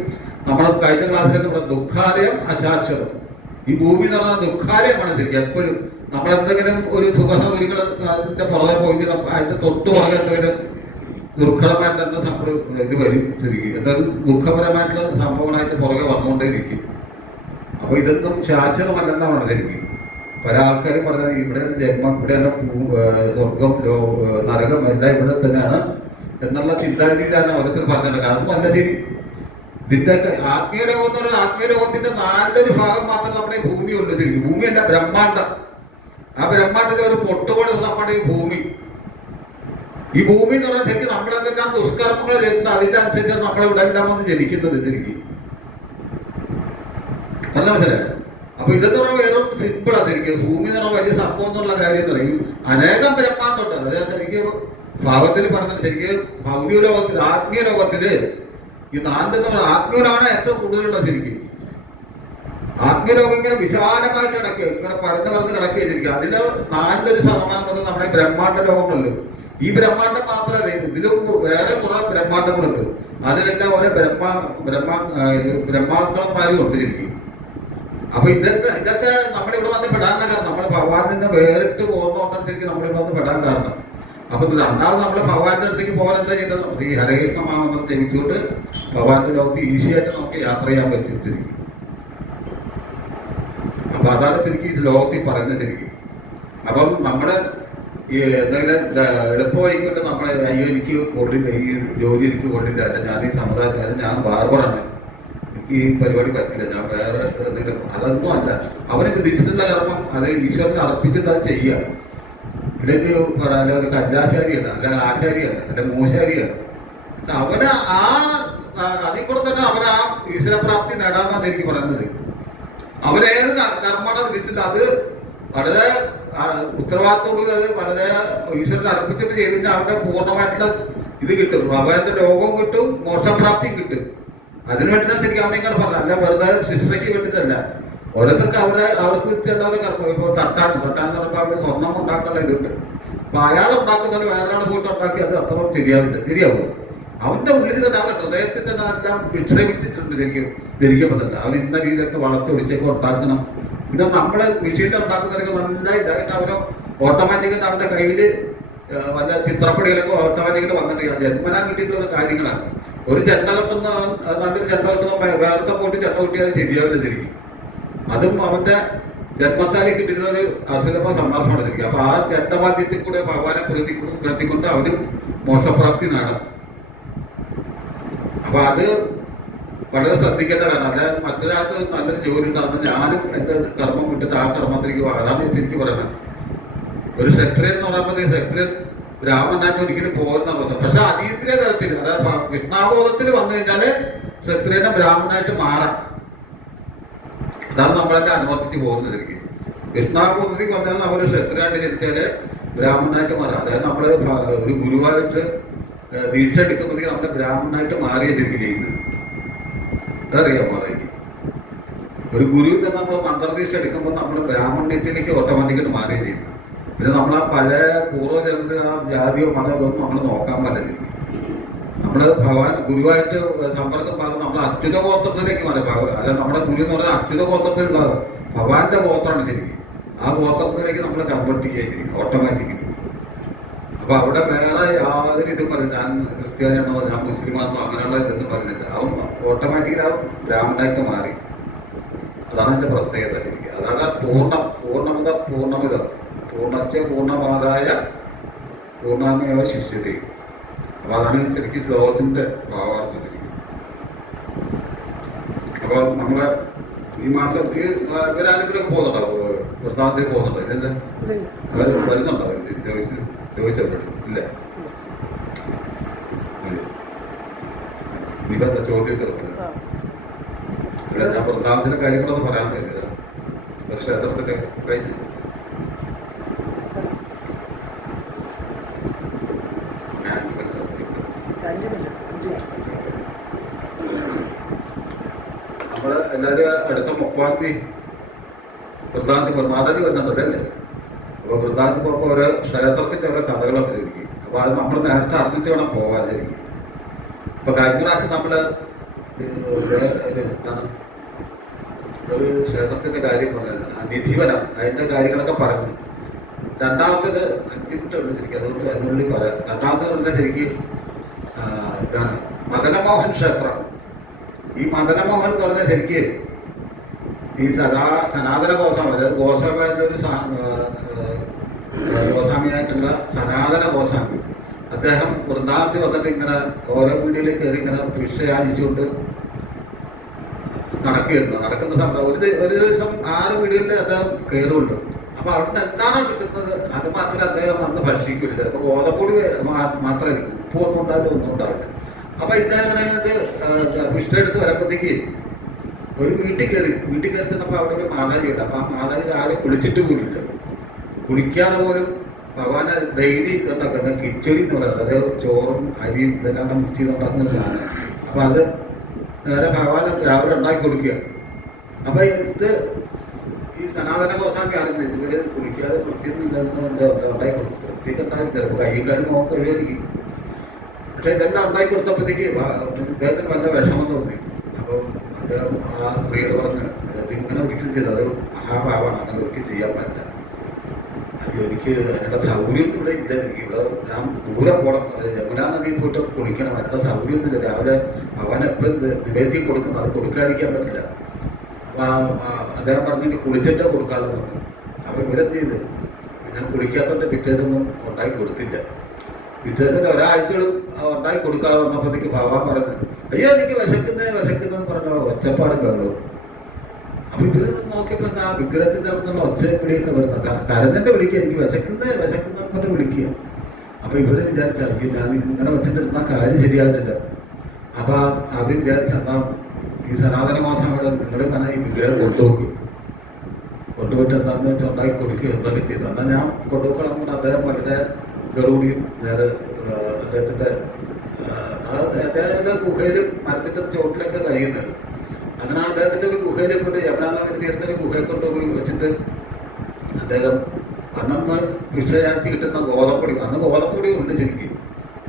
നമ്മുടെ കഴിഞ്ഞ ക്ലാസ്സിലൊക്കെ പറഞ്ഞ ദുഃഖാലയം അശാശ്വതം. ഈ ഭൂമി എന്ന് പറഞ്ഞാൽ ദുഃഖാലയമാണ് ശരിക്കും. എപ്പോഴും നമ്മളെന്തെങ്കിലും ഒരു സുഖസൗകര്യങ്ങൾ അതിന്റെ പുറകെ പോയി അതിന്റെ തൊട്ട് പുറകെ എന്തെങ്കിലും ദുർഘടമായിട്ട് എന്താ ഇത് വരും ശരിക്കും. എന്തായാലും ദുഃഖപരമായിട്ടുള്ള സംഭവങ്ങളായിട്ട് പുറകെ വന്നുകൊണ്ടേയിരിക്കും. അപ്പൊ ഇതൊന്നും ശാശ്വതമല്ലെന്നാണ് ശരിക്കും. പല ആൾക്കാരും പറഞ്ഞത് ഇവിടെയാണ് ജന്മം, ഇവിടെയാണ് സ്വർഗം, നരകം എല്ലാം ഇവിടെ തന്നെയാണ് എന്നുള്ള ചിന്താഗതിയിലാണ് ഓരോരുത്തർ പറഞ്ഞത്. അതൊന്നും ശരി. ഇതിന്റെ ആത്മീയ ലോകം എന്ന് പറഞ്ഞാൽ ആത്മീയ ലോകത്തിന്റെ 4 ഭാഗം മാത്രമേ നമ്മുടെ ഈ ഭൂമി ഉള്ളൂ ശരിക്കും. ഭൂമിയല്ല ബ്രഹ്മാണ്ടം. ആ ബ്രഹ്മാണ്ടത്തിലെ ഒരു പൊട്ടുകൂടെ നമ്മുടെ ഈ ഭൂമി. ഈ ഭൂമി എന്ന് പറഞ്ഞാൽ ശരിക്കും നമ്മളെന്തെല്ലാം ദുഷ്കർമ്മങ്ങൾ ചെയ്യുന്നത് അതിന്റെ അനുസരിച്ചാണ് നമ്മളിവിടെ എല്ലാം വന്ന് ജനിക്കുന്നത് ശരിക്കും. പറഞ്ഞ മനസ്സിലായോ? അപ്പൊ ഇതെന്ന് പറഞ്ഞാൽ വേറെ സിമ്പിളാ ശരിക്കും. ഭൂമി എന്ന് പറഞ്ഞാൽ വലിയ സംഭവം എന്നുള്ള കാര്യം എന്ന് പറയും. അനേകം ബ്രഹ്മാണ്ടമുണ്ട്. അതായത് ശരിക്കും ഭാവത്തിൽ പറഞ്ഞത് ശരിക്കും ഭൗതിക ലോകത്തിൽ ആത്മീയ ലോകത്തില് ഈ 4 എന്ന് പറഞ്ഞാൽ ആത്മീയരാണ് ഏറ്റവും കൂടുതലുള്ളത് ശരിക്കും. ആത്മീയ ലോകം ഇങ്ങനെ വിശാലമായിട്ട് കിടക്കുക, ഇങ്ങനെ പരന്ന് കിടക്കുക ശരിക്കും. അതില് 4% വന്ന് നമ്മുടെ ബ്രഹ്മാണ്ട ലോകങ്ങളുണ്ട്. ഈ ബ്രഹ്മാണ്ടം മാത്രമല്ല, ഇതിലും വേറെ കുറെ ബ്രഹ്മാണ്ടങ്ങളുണ്ട്. അതിലെല്ലാം ഓരോ ബ്രഹ്മാക്കളന്മാരും ഉണ്ട് ശരിക്കും. അപ്പൊ ഇതൊക്കെ നമ്മളിവിടെ വന്ന് പെടാനുള്ള കാരണം നമ്മൾ ഭഗവാനിൽ നിന്ന് വേറിട്ട് പോകുന്നതുകൊണ്ടാണ് ശരിക്കും നമ്മളിവിടെ വന്ന് പെടാൻ കാരണം. അപ്പൊ 2ാമത് നമ്മൾ ഭഗവാന്റെ അടുത്തേക്ക് പോകാൻ എന്താ ചെയ്യേണ്ടത്? നമുക്ക് ഈ ഹരകൃഷ്ണ മഹാമന്ത്രം ജപിച്ചുകൊണ്ട് ഭഗവാന്റെ ലോകത്ത് ഈസിയായിട്ട് നമുക്ക് യാത്ര ചെയ്യാൻ പറ്റും ശരിക്കും. അപ്പൊ അതാണ് ശരിക്കും ഈ ലോകത്തിൽ പറയുന്നത് ശരിക്കും. അപ്പം നമ്മള് ഈ എന്തെങ്കിലും എളുപ്പമായിക്കൊണ്ട് നമ്മളെ അയ്യോ എനിക്ക് കൊണ്ടില്ല, ഈ ജോലി എനിക്ക് കൊണ്ടില്ല, അല്ല ഞാൻ ഈ സമുദായത്തിൽ ഞാൻ ബാർബറാണ്, എനിക്ക് ഈ പരിപാടി പറ്റില്ല, ഞാൻ വേറെ എന്തെങ്കിലും, അതൊന്നും അല്ല. അവന് വിധിച്ചിട്ടുള്ള കർമ്മം അത് ഈശ്വരനെ അർപ്പിച്ചിട്ട് അത് ചെയ്യുക. അല്ലെങ്കിൽ അല്ല ഒരു കല്ലാശാരിയല്ല, അല്ല ആശാരിയല്ല, അല്ല മൂശാരിയല്ല. അവന് ആ അതിൽ കൂടെ തന്നെ അവന് ആ ഈശ്വരപ്രാപ്തി നേടാന്നാണ് എനിക്ക് പറയുന്നത്. അവനേത് കർമ്മമാണ് വിധിച്ചിട്ട് അത് വളരെ ഉത്തരവാദിത്തോടുകൂടി അത് വളരെ ഈശ്വരനെ അർപ്പിച്ചിട്ട് ചെയ്ത് കഴിഞ്ഞാൽ അവന്റെ പൂർണ്ണമായിട്ടുള്ള ഇത് കിട്ടും. അവന്റെ ലോകവും കിട്ടും, മോക്ഷപ്രാപ്തിയും കിട്ടും. അതിന് വേണ്ടിയിട്ടാണ് ശരിക്കും അവനെ ഇങ്ങനെ പറഞ്ഞത്. അല്ല വെറുതെ ശിക്ഷയ്ക്ക് വേണ്ടിയിട്ടല്ല. ഓരോരുത്തർക്ക് അവർക്ക് വിധിച്ചേണ്ടവരെ കർമ്മം. ഇപ്പോൾ തട്ടാന്ന് പറയുമ്പോൾ അവര് സ്വർണം ഉണ്ടാക്കാനുള്ള ഇതുണ്ട്. അപ്പൊ അയാൾ ഉണ്ടാക്കുന്നത് വേറൊരാൾ പോയിട്ട് ഉണ്ടാക്കി അത് അത്ര ശരിയാവും. അവന്റെ ഉള്ളിൽ തന്നെ അവരുടെ ഹൃദയത്തിൽ തന്നെ എല്ലാം വിക്ഷേപിച്ചിട്ടുണ്ട് ശരിക്കും. ധരിക്കപ്പെടുന്നുണ്ട് അവൻ ഇന്ന രീതിയിലൊക്കെ വളർത്തി ഒടിച്ചൊക്കെ ഉണ്ടാക്കണം. പിന്നെ നമ്മളെ മെഷീനിൽ ഉണ്ടാക്കുന്നവരൊക്കെ നല്ല ഇതായിട്ട് അവരോ ഓട്ടോമാറ്റിക്കായിട്ട് അവന്റെ കയ്യിൽ വല്ല ചിത്രപ്പടിയിലൊക്കെ ഓട്ടോമാറ്റിക്കലി വന്നിട്ട് ജന്മനാ കിട്ടിയിട്ടുള്ള കാര്യങ്ങളാണ്. ഒരു ചെണ്ട കെട്ടുന്ന നല്ലൊരു ചെണ്ട കെട്ടുന്ന വേറത്തെ പോയിട്ട് ചെണ്ട കൊട്ടിയാൽ ശരിയാവില്ല ശരിക്കും. അതും അവന്റെ ജന്മത്താലി കിട്ടിയിട്ടുള്ള ഒരു അസുലഭ സന്ദർഭമാണ് ശരിക്കും. അപ്പൊ ആ ചെണ്ടവാദ്യത്തിൽ കൂടെ ഭഗവാനെ പ്രവർത്തിക്കൊണ്ട് അവര് മോക്ഷപ്രാപ്തി നേടാം. അപ്പൊ അത് വളരെ ശ്രദ്ധിക്കേണ്ട കാരണം. അല്ല മറ്റൊരാൾക്ക് നല്ലൊരു ജോലി ഉണ്ടാകുന്ന ഞാനും എന്റെ കർമ്മം വിട്ടിട്ട് ആ കർമ്മത്തിലേക്ക് അതാണ് ശരിക്കും പറയുന്നത്. ഒരു ക്ഷത്രിയൻ എന്ന് പറയുമ്പോൾ ക്ഷത്രിയൻ ബ്രാഹ്മണനായിട്ട് ഒരിക്കലും പോരുന്നുള്ളത്. പക്ഷെ അതീന്ദ്രിയ തലത്തിൽ അതായത് കൃഷ്ണാബോധത്തിൽ വന്നു കഴിഞ്ഞാല് ക്ഷത്രിയനെ ബ്രാഹ്മണനായിട്ട് മാറാം. അതാണ് നമ്മളെന്നെ അനുവർത്തിച്ച് പോകുന്നത്. ശരിക്കും കൃഷ്ണാബോധത്തിൽ വന്നാൽ നമ്മളൊരു ക്ഷത്രിയനായിട്ട് ജനിച്ചാല് ബ്രാഹ്മണനായിട്ട് മാറാം. അതായത് നമ്മള് ഒരു ഗുരുവായിട്ട് ദീക്ഷ എടുക്കുമ്പോഴത്തേക്ക് നമ്മുടെ ബ്രാഹ്മണനായിട്ട് മാറിയ ശരിക്കും ചെയ്യുന്നത്. അതറിയാമോ? അതായിരിക്കും ഒരു ഗുരുവിന്റെ നമ്മൾ മന്ത്രദീക്ഷ എടുക്കുമ്പോൾ നമ്മൾ ബ്രാഹ്മണ്യത്തിലേക്ക് ഓട്ടോമാറ്റിക്കായിട്ട് മാറുകയും ചെയ്യും. പിന്നെ നമ്മൾ ആ പഴയ പൂർവ്വജനത്തിന് ആ ജാതിയോ മതമോ ഇതൊന്നും നമ്മൾ നോക്കാൻ പറ്റില്ല. നമ്മൾ ഭഗവാൻ ഗുരുവായിട്ട് സമ്പർക്കം പാകുമ്പോൾ നമ്മൾ അച്യുത ഗോത്രത്തിലേക്ക് മാറി. അതായത് നമ്മുടെ ഗുരു എന്ന് പറഞ്ഞാൽ അച്യുത ഗോത്രത്തിലുള്ള ഭഗവാന്റെ ഗോത്രമാണ് ശരിക്കും. ആ ഗോത്രത്തിലേക്ക് നമ്മൾ കൺവേർട്ട് ചെയ്യുക ശരിക്കും ഓട്ടോമാറ്റിക്കലി. അപ്പൊ അവിടെ വേറെ യാതൊരു ഇതും പറയുന്നത് ഞാൻ ക്രിസ്ത്യാനിയാണോ ഞാൻ മുസ്ലിമാണെന്നോ അങ്ങനെയുള്ള ഇതൊന്നും പറയുന്നില്ല. അവൻ ഓട്ടോമാറ്റിക്കലി ആ ബ്രാഹ്മണനായിട്ട് മാറി. അതാണ് എൻ്റെ പ്രത്യേകത ശരിക്കും. അതാണ് പൂർണ്ണമിതം പൂർണ്ണച്ച പൂർണ്ണമാതായ പൂർണ്ണമേവ ശിഷ്യത. അപ്പൊ അതാണ് ശരിക്കും ശ്ലോകത്തിന്റെ ഭാവാർത്ഥം ശരിക്കും. അപ്പൊ നമ്മളെ ഈ മാസം ഇവരാരെങ്കിലൊക്കെ പോകുന്നുണ്ടോ? വൃത്താന്തത്തിൽ പോകുന്നുണ്ടോ? ഇല്ല അവർ വരുന്നുണ്ടോ? ചോദിച്ചവരോട് ഇല്ല. ഇനിയിപ്പോ എന്താ ചോദ്യത്തിലല്ല. ഞാൻ വൃത്താന്തത്തിന്റെ കാര്യങ്ങളൊന്നും പറയാൻ പറ്റില്ല. ഒരു ക്ഷേത്രത്തിന്റെ കഴിഞ്ഞ് നമ്മള് എല്ലാരും അടുത്ത 30-ാം തീയതി വൃത്താന്തി മാതാജി വരുന്നുണ്ടല്ലോ അല്ലേ? അപ്പൊ വൃത്താന്തി പോകുമ്പോൾ ഓരോ ക്ഷേത്രത്തിന്റെ ഓരോ കഥകളൊക്കെ ശരിക്കും. അപ്പൊ അത് നമ്മൾ നേരത്തെ അറിഞ്ഞിട്ട് വേണം പോകാൻ ശരിക്കും. അപ്പൊ കഴിഞ്ഞ പ്രാവശ്യം നമ്മള് എന്താണ് ഒരു ക്ഷേത്രത്തിന്റെ കാര്യം പറഞ്ഞത് നിധിവനം അതിന്റെ കാര്യങ്ങളൊക്കെ പറഞ്ഞു. രണ്ടാമത്തേത് 5 മിനിറ്റ് ഉണ്ട് ശരിക്കും, അതുകൊണ്ട് അതിനുള്ളിൽ പറയാം. രണ്ടാമത്തേത് പറഞ്ഞാൽ ശരിക്കും ഇതാണ് മദനമോഹൻ ക്ഷേത്രം. ഈ മദനമോഹൻ എന്ന് പറഞ്ഞാൽ ശരിക്ക് ഈ സനാതന ഗോസ്വാമി, അതായത് ഗോസ്വാമിയായിട്ട് ഒരു ഗോസ്വാമിയായിട്ടുള്ള സനാതന ഗോസ്വാമി അദ്ദേഹം വൃന്ദാവനത്തിൽ വന്നിട്ട് ഇങ്ങനെ ഓരോ വീടുകളിൽ കയറി ഇങ്ങനെ ഭിക്ഷയാചിച്ചുകൊണ്ട് നടക്കുന്ന സമയം ഒരു ദിവസം 6 വീടുകളിൽ അദ്ദേഹം കയറുള്ളൂ. അപ്പൊ അവിടുന്ന് എന്താണോ കിട്ടുന്നത് അത് മാത്രമേ അദ്ദേഹം വന്ന് ഭക്ഷിക്കൂല. ചിലപ്പോൾ ഗോതപ്പൊടി മാത്രമായിരിക്കും, ഉപ്പൊന്നും ഉണ്ടാവില്ല, ഒന്നും ഉണ്ടാവില്ല. അപ്പൊ ഇദ്ദേഹം ഭിക്ഷ എടുത്ത് വരുമ്പോഴത്തേക്ക് ഒരു വീട്ടിൽ കയറി ചെന്നപ്പോൾ അവിടെ ഒരു മാതാജി ഉണ്ട്. അപ്പൊ ആ മാതാജി ആരും കുളിച്ചിട്ട് പോലില്ല. കുളിക്കാതെ പോലും ഭഗവാനെ ഡെയിലി ഇതുണ്ടാക്കുന്ന കിച്ചടി എന്ന് പറയുന്നത്, അതായത് ചോറും അരിയും ഇതെല്ലാം മിക്സ് ചെയ്തുണ്ടാക്കുന്ന ഒരു സാധനം. അപ്പൊ അത് നേരെ ഭഗവാൻ രാവിലെ ഉണ്ടാക്കി കൊടുക്കുക. അപ്പൊ ഇത് ഈ സനാതന ഗോസ്വാമി ആരും ഇതുവരെ കുളിക്കാതെ വൃത്തിയൊന്നും ഉണ്ടാക്കി കൊടുക്കും. വൃത്തിയൊക്കെ ഉണ്ടാക്കി ചിലപ്പോൾ കയ്യും കാര്യം നോക്കാൻ കഴിയായിരിക്കും. പക്ഷെ ഇതെല്ലാം ഉണ്ടാക്കി കൊടുത്തപ്പോഴത്തേക്ക് ഇദ്ദേഹത്തിന് നല്ല വിഷമം തോന്നി. അപ്പം അദ്ദേഹം ആ സ്ത്രീയോട് പറഞ്ഞ് ഇതിങ്ങനെ ഒരിക്കലും ചെയ്തു, അത് മഹാഭാവമാണ്, അങ്ങനെ ഒരിക്കലും ചെയ്യാൻ പറ്റില്ല. എനിക്ക് അതിനുള്ള സൗകര്യം ഇവിടെ ഇല്ലാതിരിക്കും. ഇവിടെ ഞാൻ ദൂരെ പോകണം, യമുനാ നദിയിൽ പോയിട്ട് കുളിക്കണം, അതിനുള്ള സൗകര്യമൊന്നും ഇല്ല. രാവിലെ അവൻ എപ്പോഴും നിവേദ്യം കൊടുക്കുന്നത്, അത് കൊടുക്കാതിരിക്കാൻ പറ്റില്ല. അദ്ദേഹം പറഞ്ഞെങ്കിൽ കുളിച്ചിട്ട് കൊടുക്കാമെന്ന് പറഞ്ഞു. അപ്പൊ ഇവരെന്ത് ചെയ്ത് പിന്നെ കുളിക്കാത്തതിന്റെ പിറ്റേതൊന്നും ഉണ്ടാക്കി കൊടുത്തില്ല. പിറ്റേതിന് ഒരാഴ്ചകളും ഉണ്ടാക്കി കൊടുക്കാതെ വന്നപ്പോഴത്തേക്ക് ഭഗവാൻ പറഞ്ഞു, അയ്യോ എനിക്ക് വിശക്കുന്നതെന്ന് പറഞ്ഞ ഒച്ചപ്പാടും കേരളൂ. അപ്പൊ ഇവര് നോക്കിയപ്പോ ആ വിഗ്രഹത്തിന്റെ അവിടെ നിന്നുള്ള ഒച്ചപ്പിടിയൊക്കെ വരുന്ന കരഞ്ഞന്റെ വിളിക്കുക, എനിക്ക് വിശക്കുന്നതെന്ന് പറഞ്ഞ് വിളിക്കുക. അപ്പൊ ഇവര് വിചാരിച്ച അയ്യോ ഞാൻ ഇങ്ങനെ വെച്ചിട്ടിരുന്ന കാര്യം ശരിയാകുന്നില്ല. അപ്പൊ അവര് വിചാരിച്ചെന്നാ ഈ സനാതന ഗോസ്വാമിയുടെ നിങ്ങൾ തന്നെ ഈ വിഗ്രഹം കൊണ്ടുപോയിട്ട് എന്താണെന്ന് വെച്ചാൽ ഉണ്ടാക്കി കൊടുക്കുക, എന്തൊക്കെ ചെയ്തു. എന്നാൽ ഞാൻ കൊണ്ടുപോക്കണം കൊണ്ട് അദ്ദേഹം വളരെ ഇതോടുകൂടി നേരെ അദ്ദേഹത്തിന്റെ ഗുഹയിലും മരത്തിന്റെ ചോട്ടിലൊക്കെ കഴിയുന്നത്. അങ്ങനെ അദ്ദേഹത്തിന്റെ ഒരു ഗുഹയിൽ പോയിട്ട് യമുനാനദി തീരത്തിന്റെ ഗുഹയെ കൊണ്ടുപോയി വെച്ചിട്ട് അദ്ദേഹം അന്നന്ന് വിഷയാച്ചി കിട്ടുന്ന ഗോതപ്പൊടി, അന്ന് ഗോതപ്പൊടി ഉണ്ട് ശരിക്കും.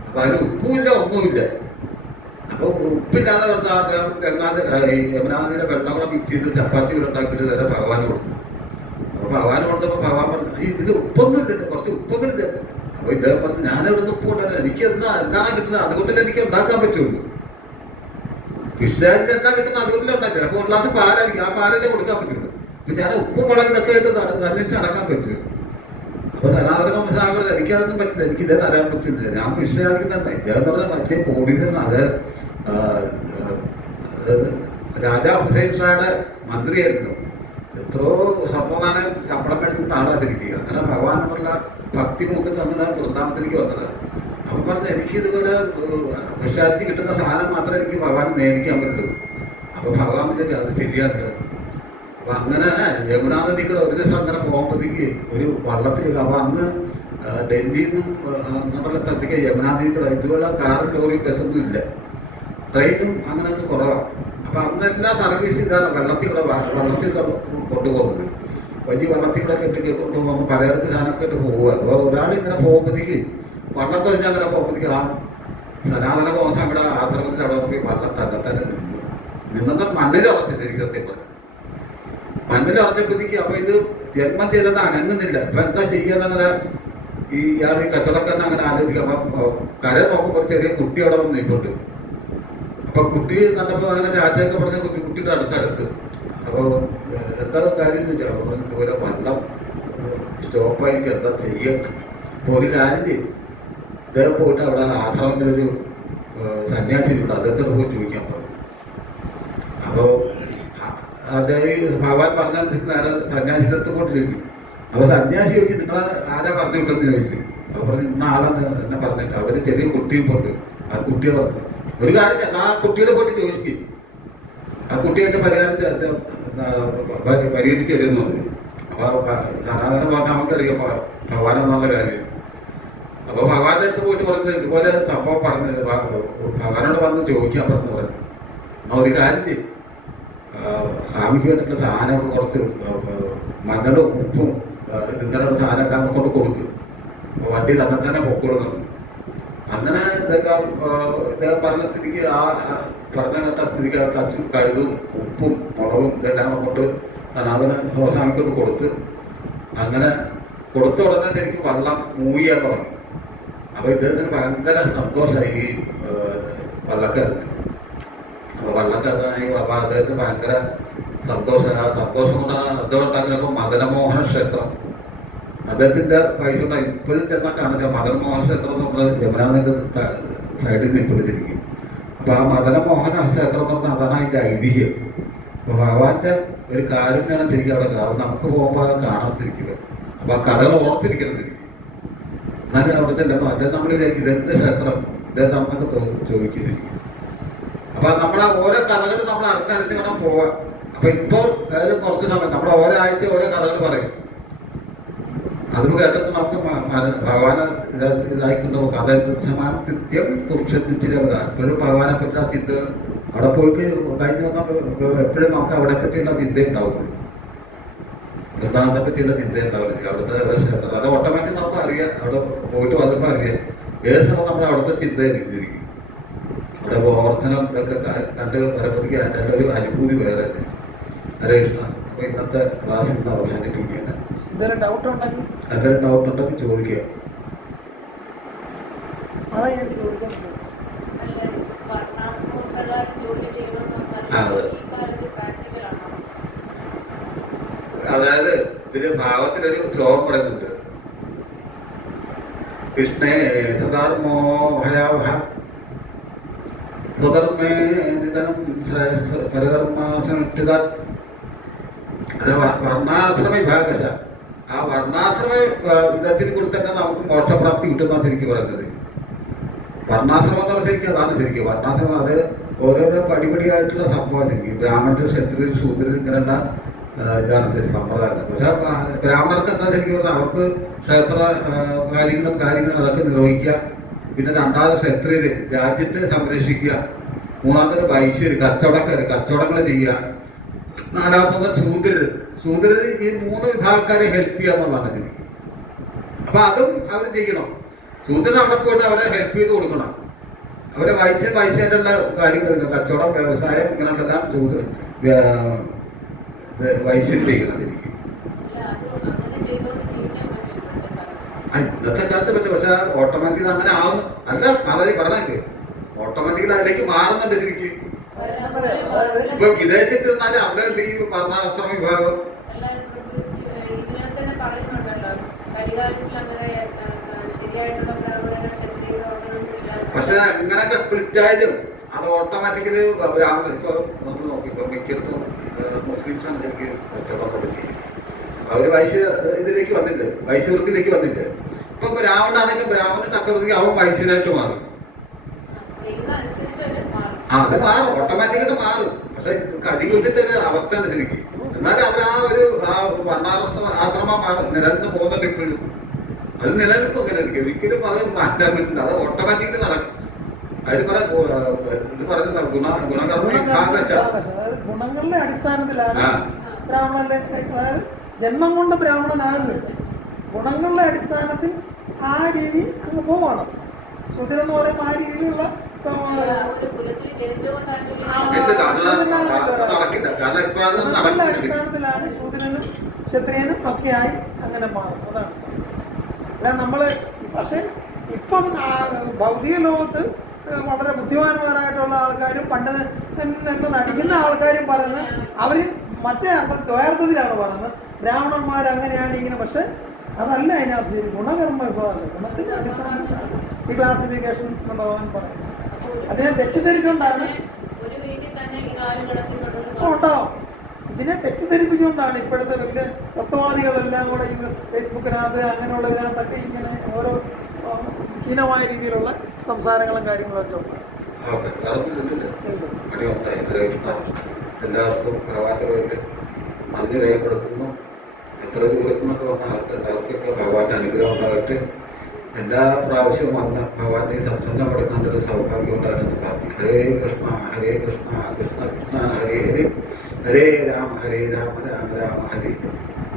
അപ്പൊ അതിന് ഉപ്പുമില്ല, ഒന്നുമില്ല. അപ്പൊ ഉപ്പില്ലാതെ പറഞ്ഞ അദ്ദേഹം യമുനാനദിയിലെ വെള്ളം കൂടെ മിക്സ് ചെയ്ത് ചപ്പാത്തി ഉണ്ടാക്കിയിട്ട് നേരെ ഭഗവാന് കൊടുത്തു. അപ്പൊ ഭഗവാന് കൊടുത്തപ്പോ ഭഗവാൻ പറഞ്ഞു ഇതിൽ ഉപ്പൊന്നും ഇല്ല, കുറച്ച് ഉപ്പൊക്കെ ചേർത്ത്. അപ്പൊ ഇദ്ദേഹം പറഞ്ഞു ഞാൻ എവിടെ പോകണ്ട, എനിക്ക് എന്താണ് കിട്ടുന്നത് അതുകൊണ്ടല്ലേ എനിക്ക് ഉണ്ടാക്കാൻ പറ്റുള്ളൂ. പിശാചിന് എന്താ കിട്ടുന്നത് അതുകൊണ്ടല്ലേ ഉണ്ടാക്കുക. ചിലപ്പോൾ ഒരു ഗ്ലാസ് പാലായിരിക്കും, ആ പാലല്ലേ കൊടുക്കാൻ പറ്റുള്ളൂ. അപ്പൊ ഞാൻ ഉപ്പും മുളക് ഇതൊക്കെ ആയിട്ട് തന്നിച്ച് നടക്കാൻ പറ്റും. അപ്പൊ സനാതന സാഹചര്യം എനിക്കതൊന്നും പറ്റില്ല, എനിക്ക് ഇതേ തരാൻ പറ്റില്ല. ഞാൻ പിശാചിക്കുന്ന ഇദ്ദേഹം എന്ന് പറഞ്ഞാൽ മറ്റേ കോടീശ്വരൻ, അത് രാജാ ഹുസൈൻ ഷായുടെ മന്ത്രിയായിരുന്നു. എത്രയോ സമ്പ്രദായം ശമ്പളം മേടിച്ചിട്ട് ആളാതിരിക്കുക. അങ്ങനെ ഭഗവാനുള്ള ഭക്തി മൂത്തിട്ട് അങ്ങനെ വൃന്ദാവനത്തിലേക്ക് വന്നത്. അപ്പം പറഞ്ഞത് എനിക്ക് ഇതുപോലെ പിശാചി കിട്ടുന്ന സാധനം മാത്രമേ എനിക്ക് ഭഗവാൻ നേദിക്കാൻ പറ്റുള്ളൂ. അപ്പൊ ഭഗവാൻ വിചാരിച്ചു അത് ശരിയാണ്. അപ്പൊ അങ്ങനെ യമുനാ നദിക്കുള്ള ഒരു ദിവസം അങ്ങനെ പോകുമ്പോഴത്തേക്ക് ഒരു വള്ളത്തിൽ, അപ്പൊ അന്ന് ഡൽഹിയിൽ നിന്നും അങ്ങനെയുള്ള സ്ഥലത്തേക്ക് യമുനാ നദിക്കുള്ള ഇതുപോലെ കാറും ലോറിയും ബസ്സൊന്നും ഇല്ല, ട്രെയിനും അങ്ങനെയൊക്കെ കുറവാണ്. അപ്പൊ അന്നെല്ലാം സർവീസ് ഇതാണ് വെള്ളത്തിൽ കൊണ്ടുപോകുന്നത്. വലിയ വള്ളത്തിലൊക്കെ ഇട്ട് കൊണ്ടുപോകുമ്പോൾ പലർക്ക് സാധനമൊക്കെ ഇട്ട് പോവുക. അപ്പോൾ ഒരാൾ ഇങ്ങനെ പോകുമ്പോഴത്തേക്ക് വള്ളത്തെ വെച്ചാൽ അങ്ങനെ പോകുമ്പോഴത്തേക്ക് ആ സനാതന കോശം അവിടെ ആശ്രമത്തിൽ അവിടെ പോയി വള്ളം തന്നെ നിന്നത് മണ്ണിലുറച്ച് തിരിച്ചെത്തിയപ്പോൾ മണ്ണിലുറച്ചപ്പോഴത്തേക്ക് അപ്പൊ ഇത് ജന്മം ചെയ്തത് അനങ്ങുന്നില്ല. അപ്പൊ എന്താ ചെയ്യാന്നങ്ങനെ ഇയാൾ ഈ കച്ചവടക്കാരനെ അങ്ങനെ ആലോചിക്കാം. അപ്പൊ കര നോക്കുമ്പോൾ ചെറിയ കുട്ടി അവിടെ വന്ന് നിൽപ്പുണ്ട്. അപ്പൊ കുട്ടി കണ്ടപ്പോൾ അങ്ങനെ ചാറ്റയൊക്കെ പറഞ്ഞ കുട്ടിയുടെ അടുത്തടുത്ത്. അപ്പോൾ എന്താ കാര്യം എന്ന് വെച്ചാൽ ഇതുപോലെ വള്ളം സ്റ്റോപ്പായിരിക്കും, എന്താ ചെയ്യട്ടെ. അപ്പോൾ ഒരു കാര്യം ചെയ്യും, ഇദ്ദേഹം പോയിട്ട് അവിടെ ആശ്രമത്തിലൊരു സന്യാസിനുണ്ട്, അദ്ദേഹത്തോട് പോയി ചോദിക്കാൻ പറഞ്ഞു. അപ്പോൾ അദ്ദേഹം ഭഗവാൻ പറഞ്ഞാൽ നേരെ സന്യാസിൻ്റെ അടുത്ത് കൊണ്ടിരിക്കും. അപ്പോൾ സന്യാസി ചോദിച്ചു നിങ്ങൾ ആരാ പറഞ്ഞു വിട്ടെന്ന് ചോദിച്ചു. അപ്പോൾ പറഞ്ഞു ഇന്ന ആളെന്ന് എന്നെ പറഞ്ഞിട്ട് അവര് ചെറിയ കുട്ടിയും പോണ്ട്. ആ കുട്ടിയെ പറഞ്ഞു ഒരു കാര്യം ആ കുട്ടിയുടെ പോയിട്ട് ചോദിക്കും, ആ കുട്ടിയായിട്ട് പരിഹരിച്ച് തരുമെന്ന് പറഞ്ഞു. അപ്പൊ സനാതന ഭാഷ നമുക്കറിയാം ഭഗവാൻ എന്നുള്ള കാര്യം. അപ്പൊ ഭഗവാന്റെ അടുത്ത് പോയിട്ട് പറഞ്ഞത് ഇതുപോലെ സംഭവം പറഞ്ഞത് ഭഗവാനോട് വന്ന് ചോദിക്കാൻ പറഞ്ഞു. ഒരു കാര്യം ചെയ്യും, സ്വാമിക്ക് വേണ്ടിയിട്ടുള്ള സാധനമൊക്കെ കുറച്ച് മഞ്ഞളും ഉപ്പും ഇങ്ങനെയുള്ള സാധനം എല്ലാം കൊണ്ട് കൊടുക്കും, വണ്ടി തന്നെ പൊക്കോടുന്നു. അങ്ങനെ ഇതെല്ലാം ഇദ്ദേഹം പറഞ്ഞ സ്ഥിതിക്ക് ആ പറഞ്ഞ കേട്ട സ്ഥിതിക്ക് കഴുകും ഉപ്പും മുളകും ഇതെല്ലാം കൊണ്ട് സനാതന സ്വാമിക്കൊണ്ട് കൊടുത്ത് അങ്ങനെ കൊടുത്ത ഉടനെ ശരിക്കും വള്ളം മൂവിയാൻ തുടങ്ങി. അപ്പൊ ഇദ്ദേഹത്തിന് ഭയങ്കര സന്തോഷമായി ഈ വള്ളക്കാരന്. അപ്പൊ വള്ളക്കാരനായി അപ്പൊ അദ്ദേഹത്തിന് ഭയങ്കര സന്തോഷം. ആ സന്തോഷം കൊണ്ടാണ് അദ്ദേഹം ഉണ്ടാക്കുന്നപ്പോൾ മദനമോഹന ക്ഷേത്രം അദ്ദേഹത്തിന്റെ പൈസ ഉണ്ടായി. ഇപ്പോഴും ചെന്നാൽ കാണിച്ച മദനമോഹന ക്ഷേത്രം എന്ന് പറഞ്ഞാൽ യമുനാ നദിയുടെ സൈഡിൽ നിൽപ്പിടിച്ചിരിക്കും. അപ്പൊ ആ മദനമോഹന ക്ഷേത്രം എന്ന് പറഞ്ഞാൽ അതാണ് അതിന്റെ ഐതിഹ്യം. അപ്പൊ ഭഗവാന്റെ ഒരു കാരുണ്യാണ് ശരിക്കും അവിടെ. അത് നമുക്ക് പോകുമ്പോൾ അത് കാണാത്തിരിക്കുക. അപ്പൊ ആ കഥകൾ ഓർത്തിരിക്കണതിരിക്കും. എന്നാലും അവിടെ ചെല്ലുമ്പോൾ അത് നമ്മൾ വിചാരിക്കും ഇതെന്ത് ക്ഷേത്രം ഇതെന്താണെന്നൊക്കെ ചോദിക്കുന്നിരിക്കും. അപ്പൊ നമ്മുടെ ഓരോ കഥകൾ നമ്മൾ അറിഞ്ഞറിഞ്ഞ് വേണം പോവാൻ. അപ്പൊ ഇപ്പൊ അതായത് കുറച്ച് സമയം നമ്മൾ ഓരോ ആഴ്ച ഓരോ കഥകൾ പറയും. അത് കേട്ടിട്ട് നമുക്ക് ഭഗവാനെ ഇതായിക്കൊണ്ട് നോക്കാം. അതായത് നിത്യം കുറിച്ചെത്തിച്ചിരുന്നത് എപ്പോഴും ഭഗവാനെ പറ്റി ആ ചിന്ത അവിടെ പോയി കഴിഞ്ഞ് വന്നപ്പോൾ എപ്പോഴും നമുക്ക് അവിടെ പറ്റിയുള്ള ചിന്ത ഉണ്ടാവുള്ളൂ, വൃന്ദാവനത്തെ പറ്റിയുള്ള ചിന്ത ഉണ്ടാവില്ല. അവിടുത്തെ ക്ഷേത്രം അത് ഓട്ടോമാറ്റിക് നമുക്ക് അറിയാം. അവിടെ പോയിട്ട് വന്നപ്പോൾ അറിയാം ഏത് സമയം നമ്മൾ അവിടുത്തെ ചിന്ത ഇരിക്കും. അവിടെ ഗോവർദ്ധനം ഇതൊക്കെ കണ്ട് വരുമ്പോഴത്തേക്ക് അതിൻ്റെ ഒരു അനുഭൂതി വേറെ. ഹരേ കൃഷ്ണ. അപ്പൊ ഇന്നത്തെ ക്ലാസ്സിൽ നിന്ന് അവസാനിപ്പിക്കുകയാണ്. എന്തെങ്കിലും ഡൗട്ട് ഉണ്ടെങ്കിൽ ചോദിക്കുക. അതായത് ഇതില് ഭാവത്തിലൊരു ശ്ലോകം പറയുന്നുണ്ട്. കൃഷ്ണേ സദാർമോ ഭയാവഹ സ്വധർമ്മേ നിധനം പരധർമാസനുഷ്ഠിത. അത് വർണ്ണാശ്രമ വിഭാഗശ. ആ വർണ്ണാശ്രമ വിധത്തിൽ കൂടി തന്നെ നമുക്ക് മോക്ഷപ്രാപ്തി കിട്ടുന്ന ശരിക്കും പറയുന്നത്. വർണ്ണാശ്രമം എന്ന് പറഞ്ഞാൽ ശരിക്കും അതാണ് ശരിക്കും വർണ്ണാശ്രമം. അത് ഓരോരോ പടിപടിയായിട്ടുള്ള സംഭവം ശരിക്കും. ബ്രാഹ്മണർ ക്ഷത്രിയർ ശൂദ്രർ ഇങ്ങനെയുള്ള ഇതാണ് ശരി സമ്പ്രദായം. പക്ഷെ ബ്രാഹ്മണർക്ക് എന്താ ശരിക്കും പറഞ്ഞാൽ അവർക്ക് ക്ഷേത്ര കാര്യങ്ങളും അതൊക്കെ നിർവഹിക്കുക. പിന്നെ രണ്ടാമത് ക്ഷത്രിയര് രാജ്യത്തെ സംരക്ഷിക്കുക. മൂന്നാമത് വൈശ്യർ കച്ചവടങ്ങൾ ചെയ്യുക. നാലാമത്തെ ശൂദ്രർ ഈ മൂന്ന് വിഭാഗക്കാരെ ഹെൽപ്പ് ചെയ്യുക എന്നുള്ളതാണ് ശരിക്കും. അപ്പൊ അതും അവർ ചെയ്യണം. ശൂദ്രൻ അവിടെ പോയിട്ട് അവരെ ഹെൽപ്പ് ചെയ്ത് കൊടുക്കണം. അവരെ വൈശ്യൻ്റെ ഉള്ള കാര്യങ്ങൾ കച്ചവടം വ്യവസായം ഇങ്ങനെയുള്ളതെല്ലാം വൈശ്യം ചെയ്യണം ശരിക്കും. ഇന്നത്തെ കാലത്ത് പറ്റും. പക്ഷെ ഓട്ടോമാറ്റിക്കലി അങ്ങനെ ആവുന്നു അല്ല. അതായത് പറഞ്ഞേക്ക് ഓട്ടോമാറ്റിക്കലി അതിലേക്ക് മാറുന്നുണ്ട് ശരിക്കും. ഇപ്പൊ വിദേശത്ത് നിന്നാലും അവിടെ ഉണ്ട് ഈ വർണ്ണാശ്രമ വിഭാഗം. ഇതിനെ തന്നെ പറയുന്നുണ്ടല്ലോ, കരികാലത്തിൽ അങ്ങനെ ശരിയായിട്ടുള്ള ബ്രാഹ്മണരെ ക്ഷത്രിയരോടൊന്നുമില്ല. പക്ഷെ ഇങ്ങനൊക്കെ സ്പ്ലിറ്റായാലും അത് ഓട്ടോമാറ്റിക്കലി ബ്രാഹ്മണൻ ഇപ്പൊ നമ്മൾ നോക്കി ഇപ്പൊ മിക്കടത്തും മുസ്ലിംസാണ് ശരിക്കും കച്ചവടം ചെയ്യും. അവര് ഇതിലേക്ക് വന്നില്ലേ, വൈശ്യവൃത്തിയിലേക്ക് വന്നില്ലേ. ഇപ്പൊ ബ്രാഹ്മണാണെങ്കിൽ ബ്രാഹ്മണൻ കച്ചവടത്തേക്ക് അവൻ വൈശ്യനായിട്ട് മാറും. ചെയ്യുന്ന അനുസരിച്ച് അത് മാറും, ഓട്ടോമാറ്റിക്കായിട്ട് മാറും. പക്ഷെ കലിയുഗത്തിന്റെ ഒരു അവസ്ഥയാണ് ശരിക്കും. എന്നാലും അവർ ആ വർണ്ണാശ്രമം നിലനിന്ന് പോകുന്നുണ്ട് ഇപ്പോഴും. അത് നിലനിൽക്കും. അങ്ങനെ ഒരിക്കലും അത് മാറ്റാൻ പറ്റില്ല. അത് ഓട്ടോമാറ്റിക്കലി നടക്കും. അതിന് കുറെ ഇത് പറഞ്ഞില്ല അതായത് ഗുണങ്ങളുടെ അടിസ്ഥാനത്തിലാണ് ബ്രാഹ്മണന്റെ, അതായത് ജന്മം കൊണ്ട് ബ്രാഹ്മണനാകുന്നില്ല. ഗുണങ്ങളുടെ അടിസ്ഥാനത്തിൽ ആ രീതി അങ്ങ് പോവാണ്. ശൂദ്രൻ എന്ന് പറയുമ്പോൾ ആ രീതിയിലുള്ള ഒരു കുലത്തിൽ ജനിച്ചുകൊണ്ടാക്കി ഗുണങ്ങളുടെ അടിസ്ഥാനത്തിലാണ് ശൂദ്രനും ക്ഷത്രിയനും ഒക്കെ ആയി അങ്ങനെ മാറും. അതാണ്. അല്ല നമ്മള് പക്ഷെ ഇപ്പം ഭൗതിക ലോകത്ത് വളരെ ബുദ്ധിമാന്മാരായിട്ടുള്ള ആൾക്കാരും പണ്ട് നിന്ന് നടിക്കുന്ന ആൾക്കാരും പറയുന്നത് അവര് മറ്റേ ദ്വയാർത്ഥത്തിലാണ് പറയുന്നത് ബ്രാഹ്മണന്മാർ അങ്ങനെയാണ് ഇങ്ങനെ. പക്ഷെ അതല്ല അതിനകത്ത് ഗുണകർമ്മ വിഭാഗം ഗുണത്തിന്റെ അടിസ്ഥാനത്തിലാണ് ഈ ക്ലാസിഫിക്കേഷൻ എന്ന് ഭഗവാൻ പറയുന്നത്. അതിനെ തെറ്റിദ്ധരിച്ചുകൊണ്ടാണ് ഒരു വീട്ടിൽ തന്നെ ഈ നാല് ഗണത്തിലുള്ള ഉണ്ടാവും. ഇതിനെ തെറ്റിദ്ധരിപ്പിച്ചുകൊണ്ടാണ് ഇപ്പോഴത്തെ വലിയ തത്വവാദികളെല്ലാം കൂടെ ഈ ഫേസ്ബുക്കിനകത്ത് അങ്ങനെയുള്ളതിനകത്തൊക്കെ ഇങ്ങനെ ഓരോ ഹീനമായ രീതിയിലുള്ള സംസാരങ്ങളും കാര്യങ്ങളൊക്കെ ഉണ്ടാകും. എല്ലാവർക്കും ഭഗവാന്റെ പേരിൽ നന്ദി രേഖപ്പെടുത്തുന്നു. എത്ര ദൂരത്തുനിന്നൊക്കെ വന്ന ആൾക്ക് എല്ലാവർക്കൊക്കെ ഭഗവാന്റെ അനുഗ്രഹം ഉണ്ടാകട്ടെ. എല്ലാ പ്രാവശ്യവും വന്ന് ഭഗവാന്റെ സത്സംഗം എടുക്കാൻ്റെ ഒരു സൗഭാഗ്യം ഉണ്ടാകട്ടെന്ന് പ്രാർത്ഥിക്കും. ഹരേ കൃഷ്ണ ഹരേ കൃഷ്ണ കൃഷ്ണ കൃഷ്ണ ഹരേ ഹരേ ഹരേ രാമ രാമ രാമ ഹരേ.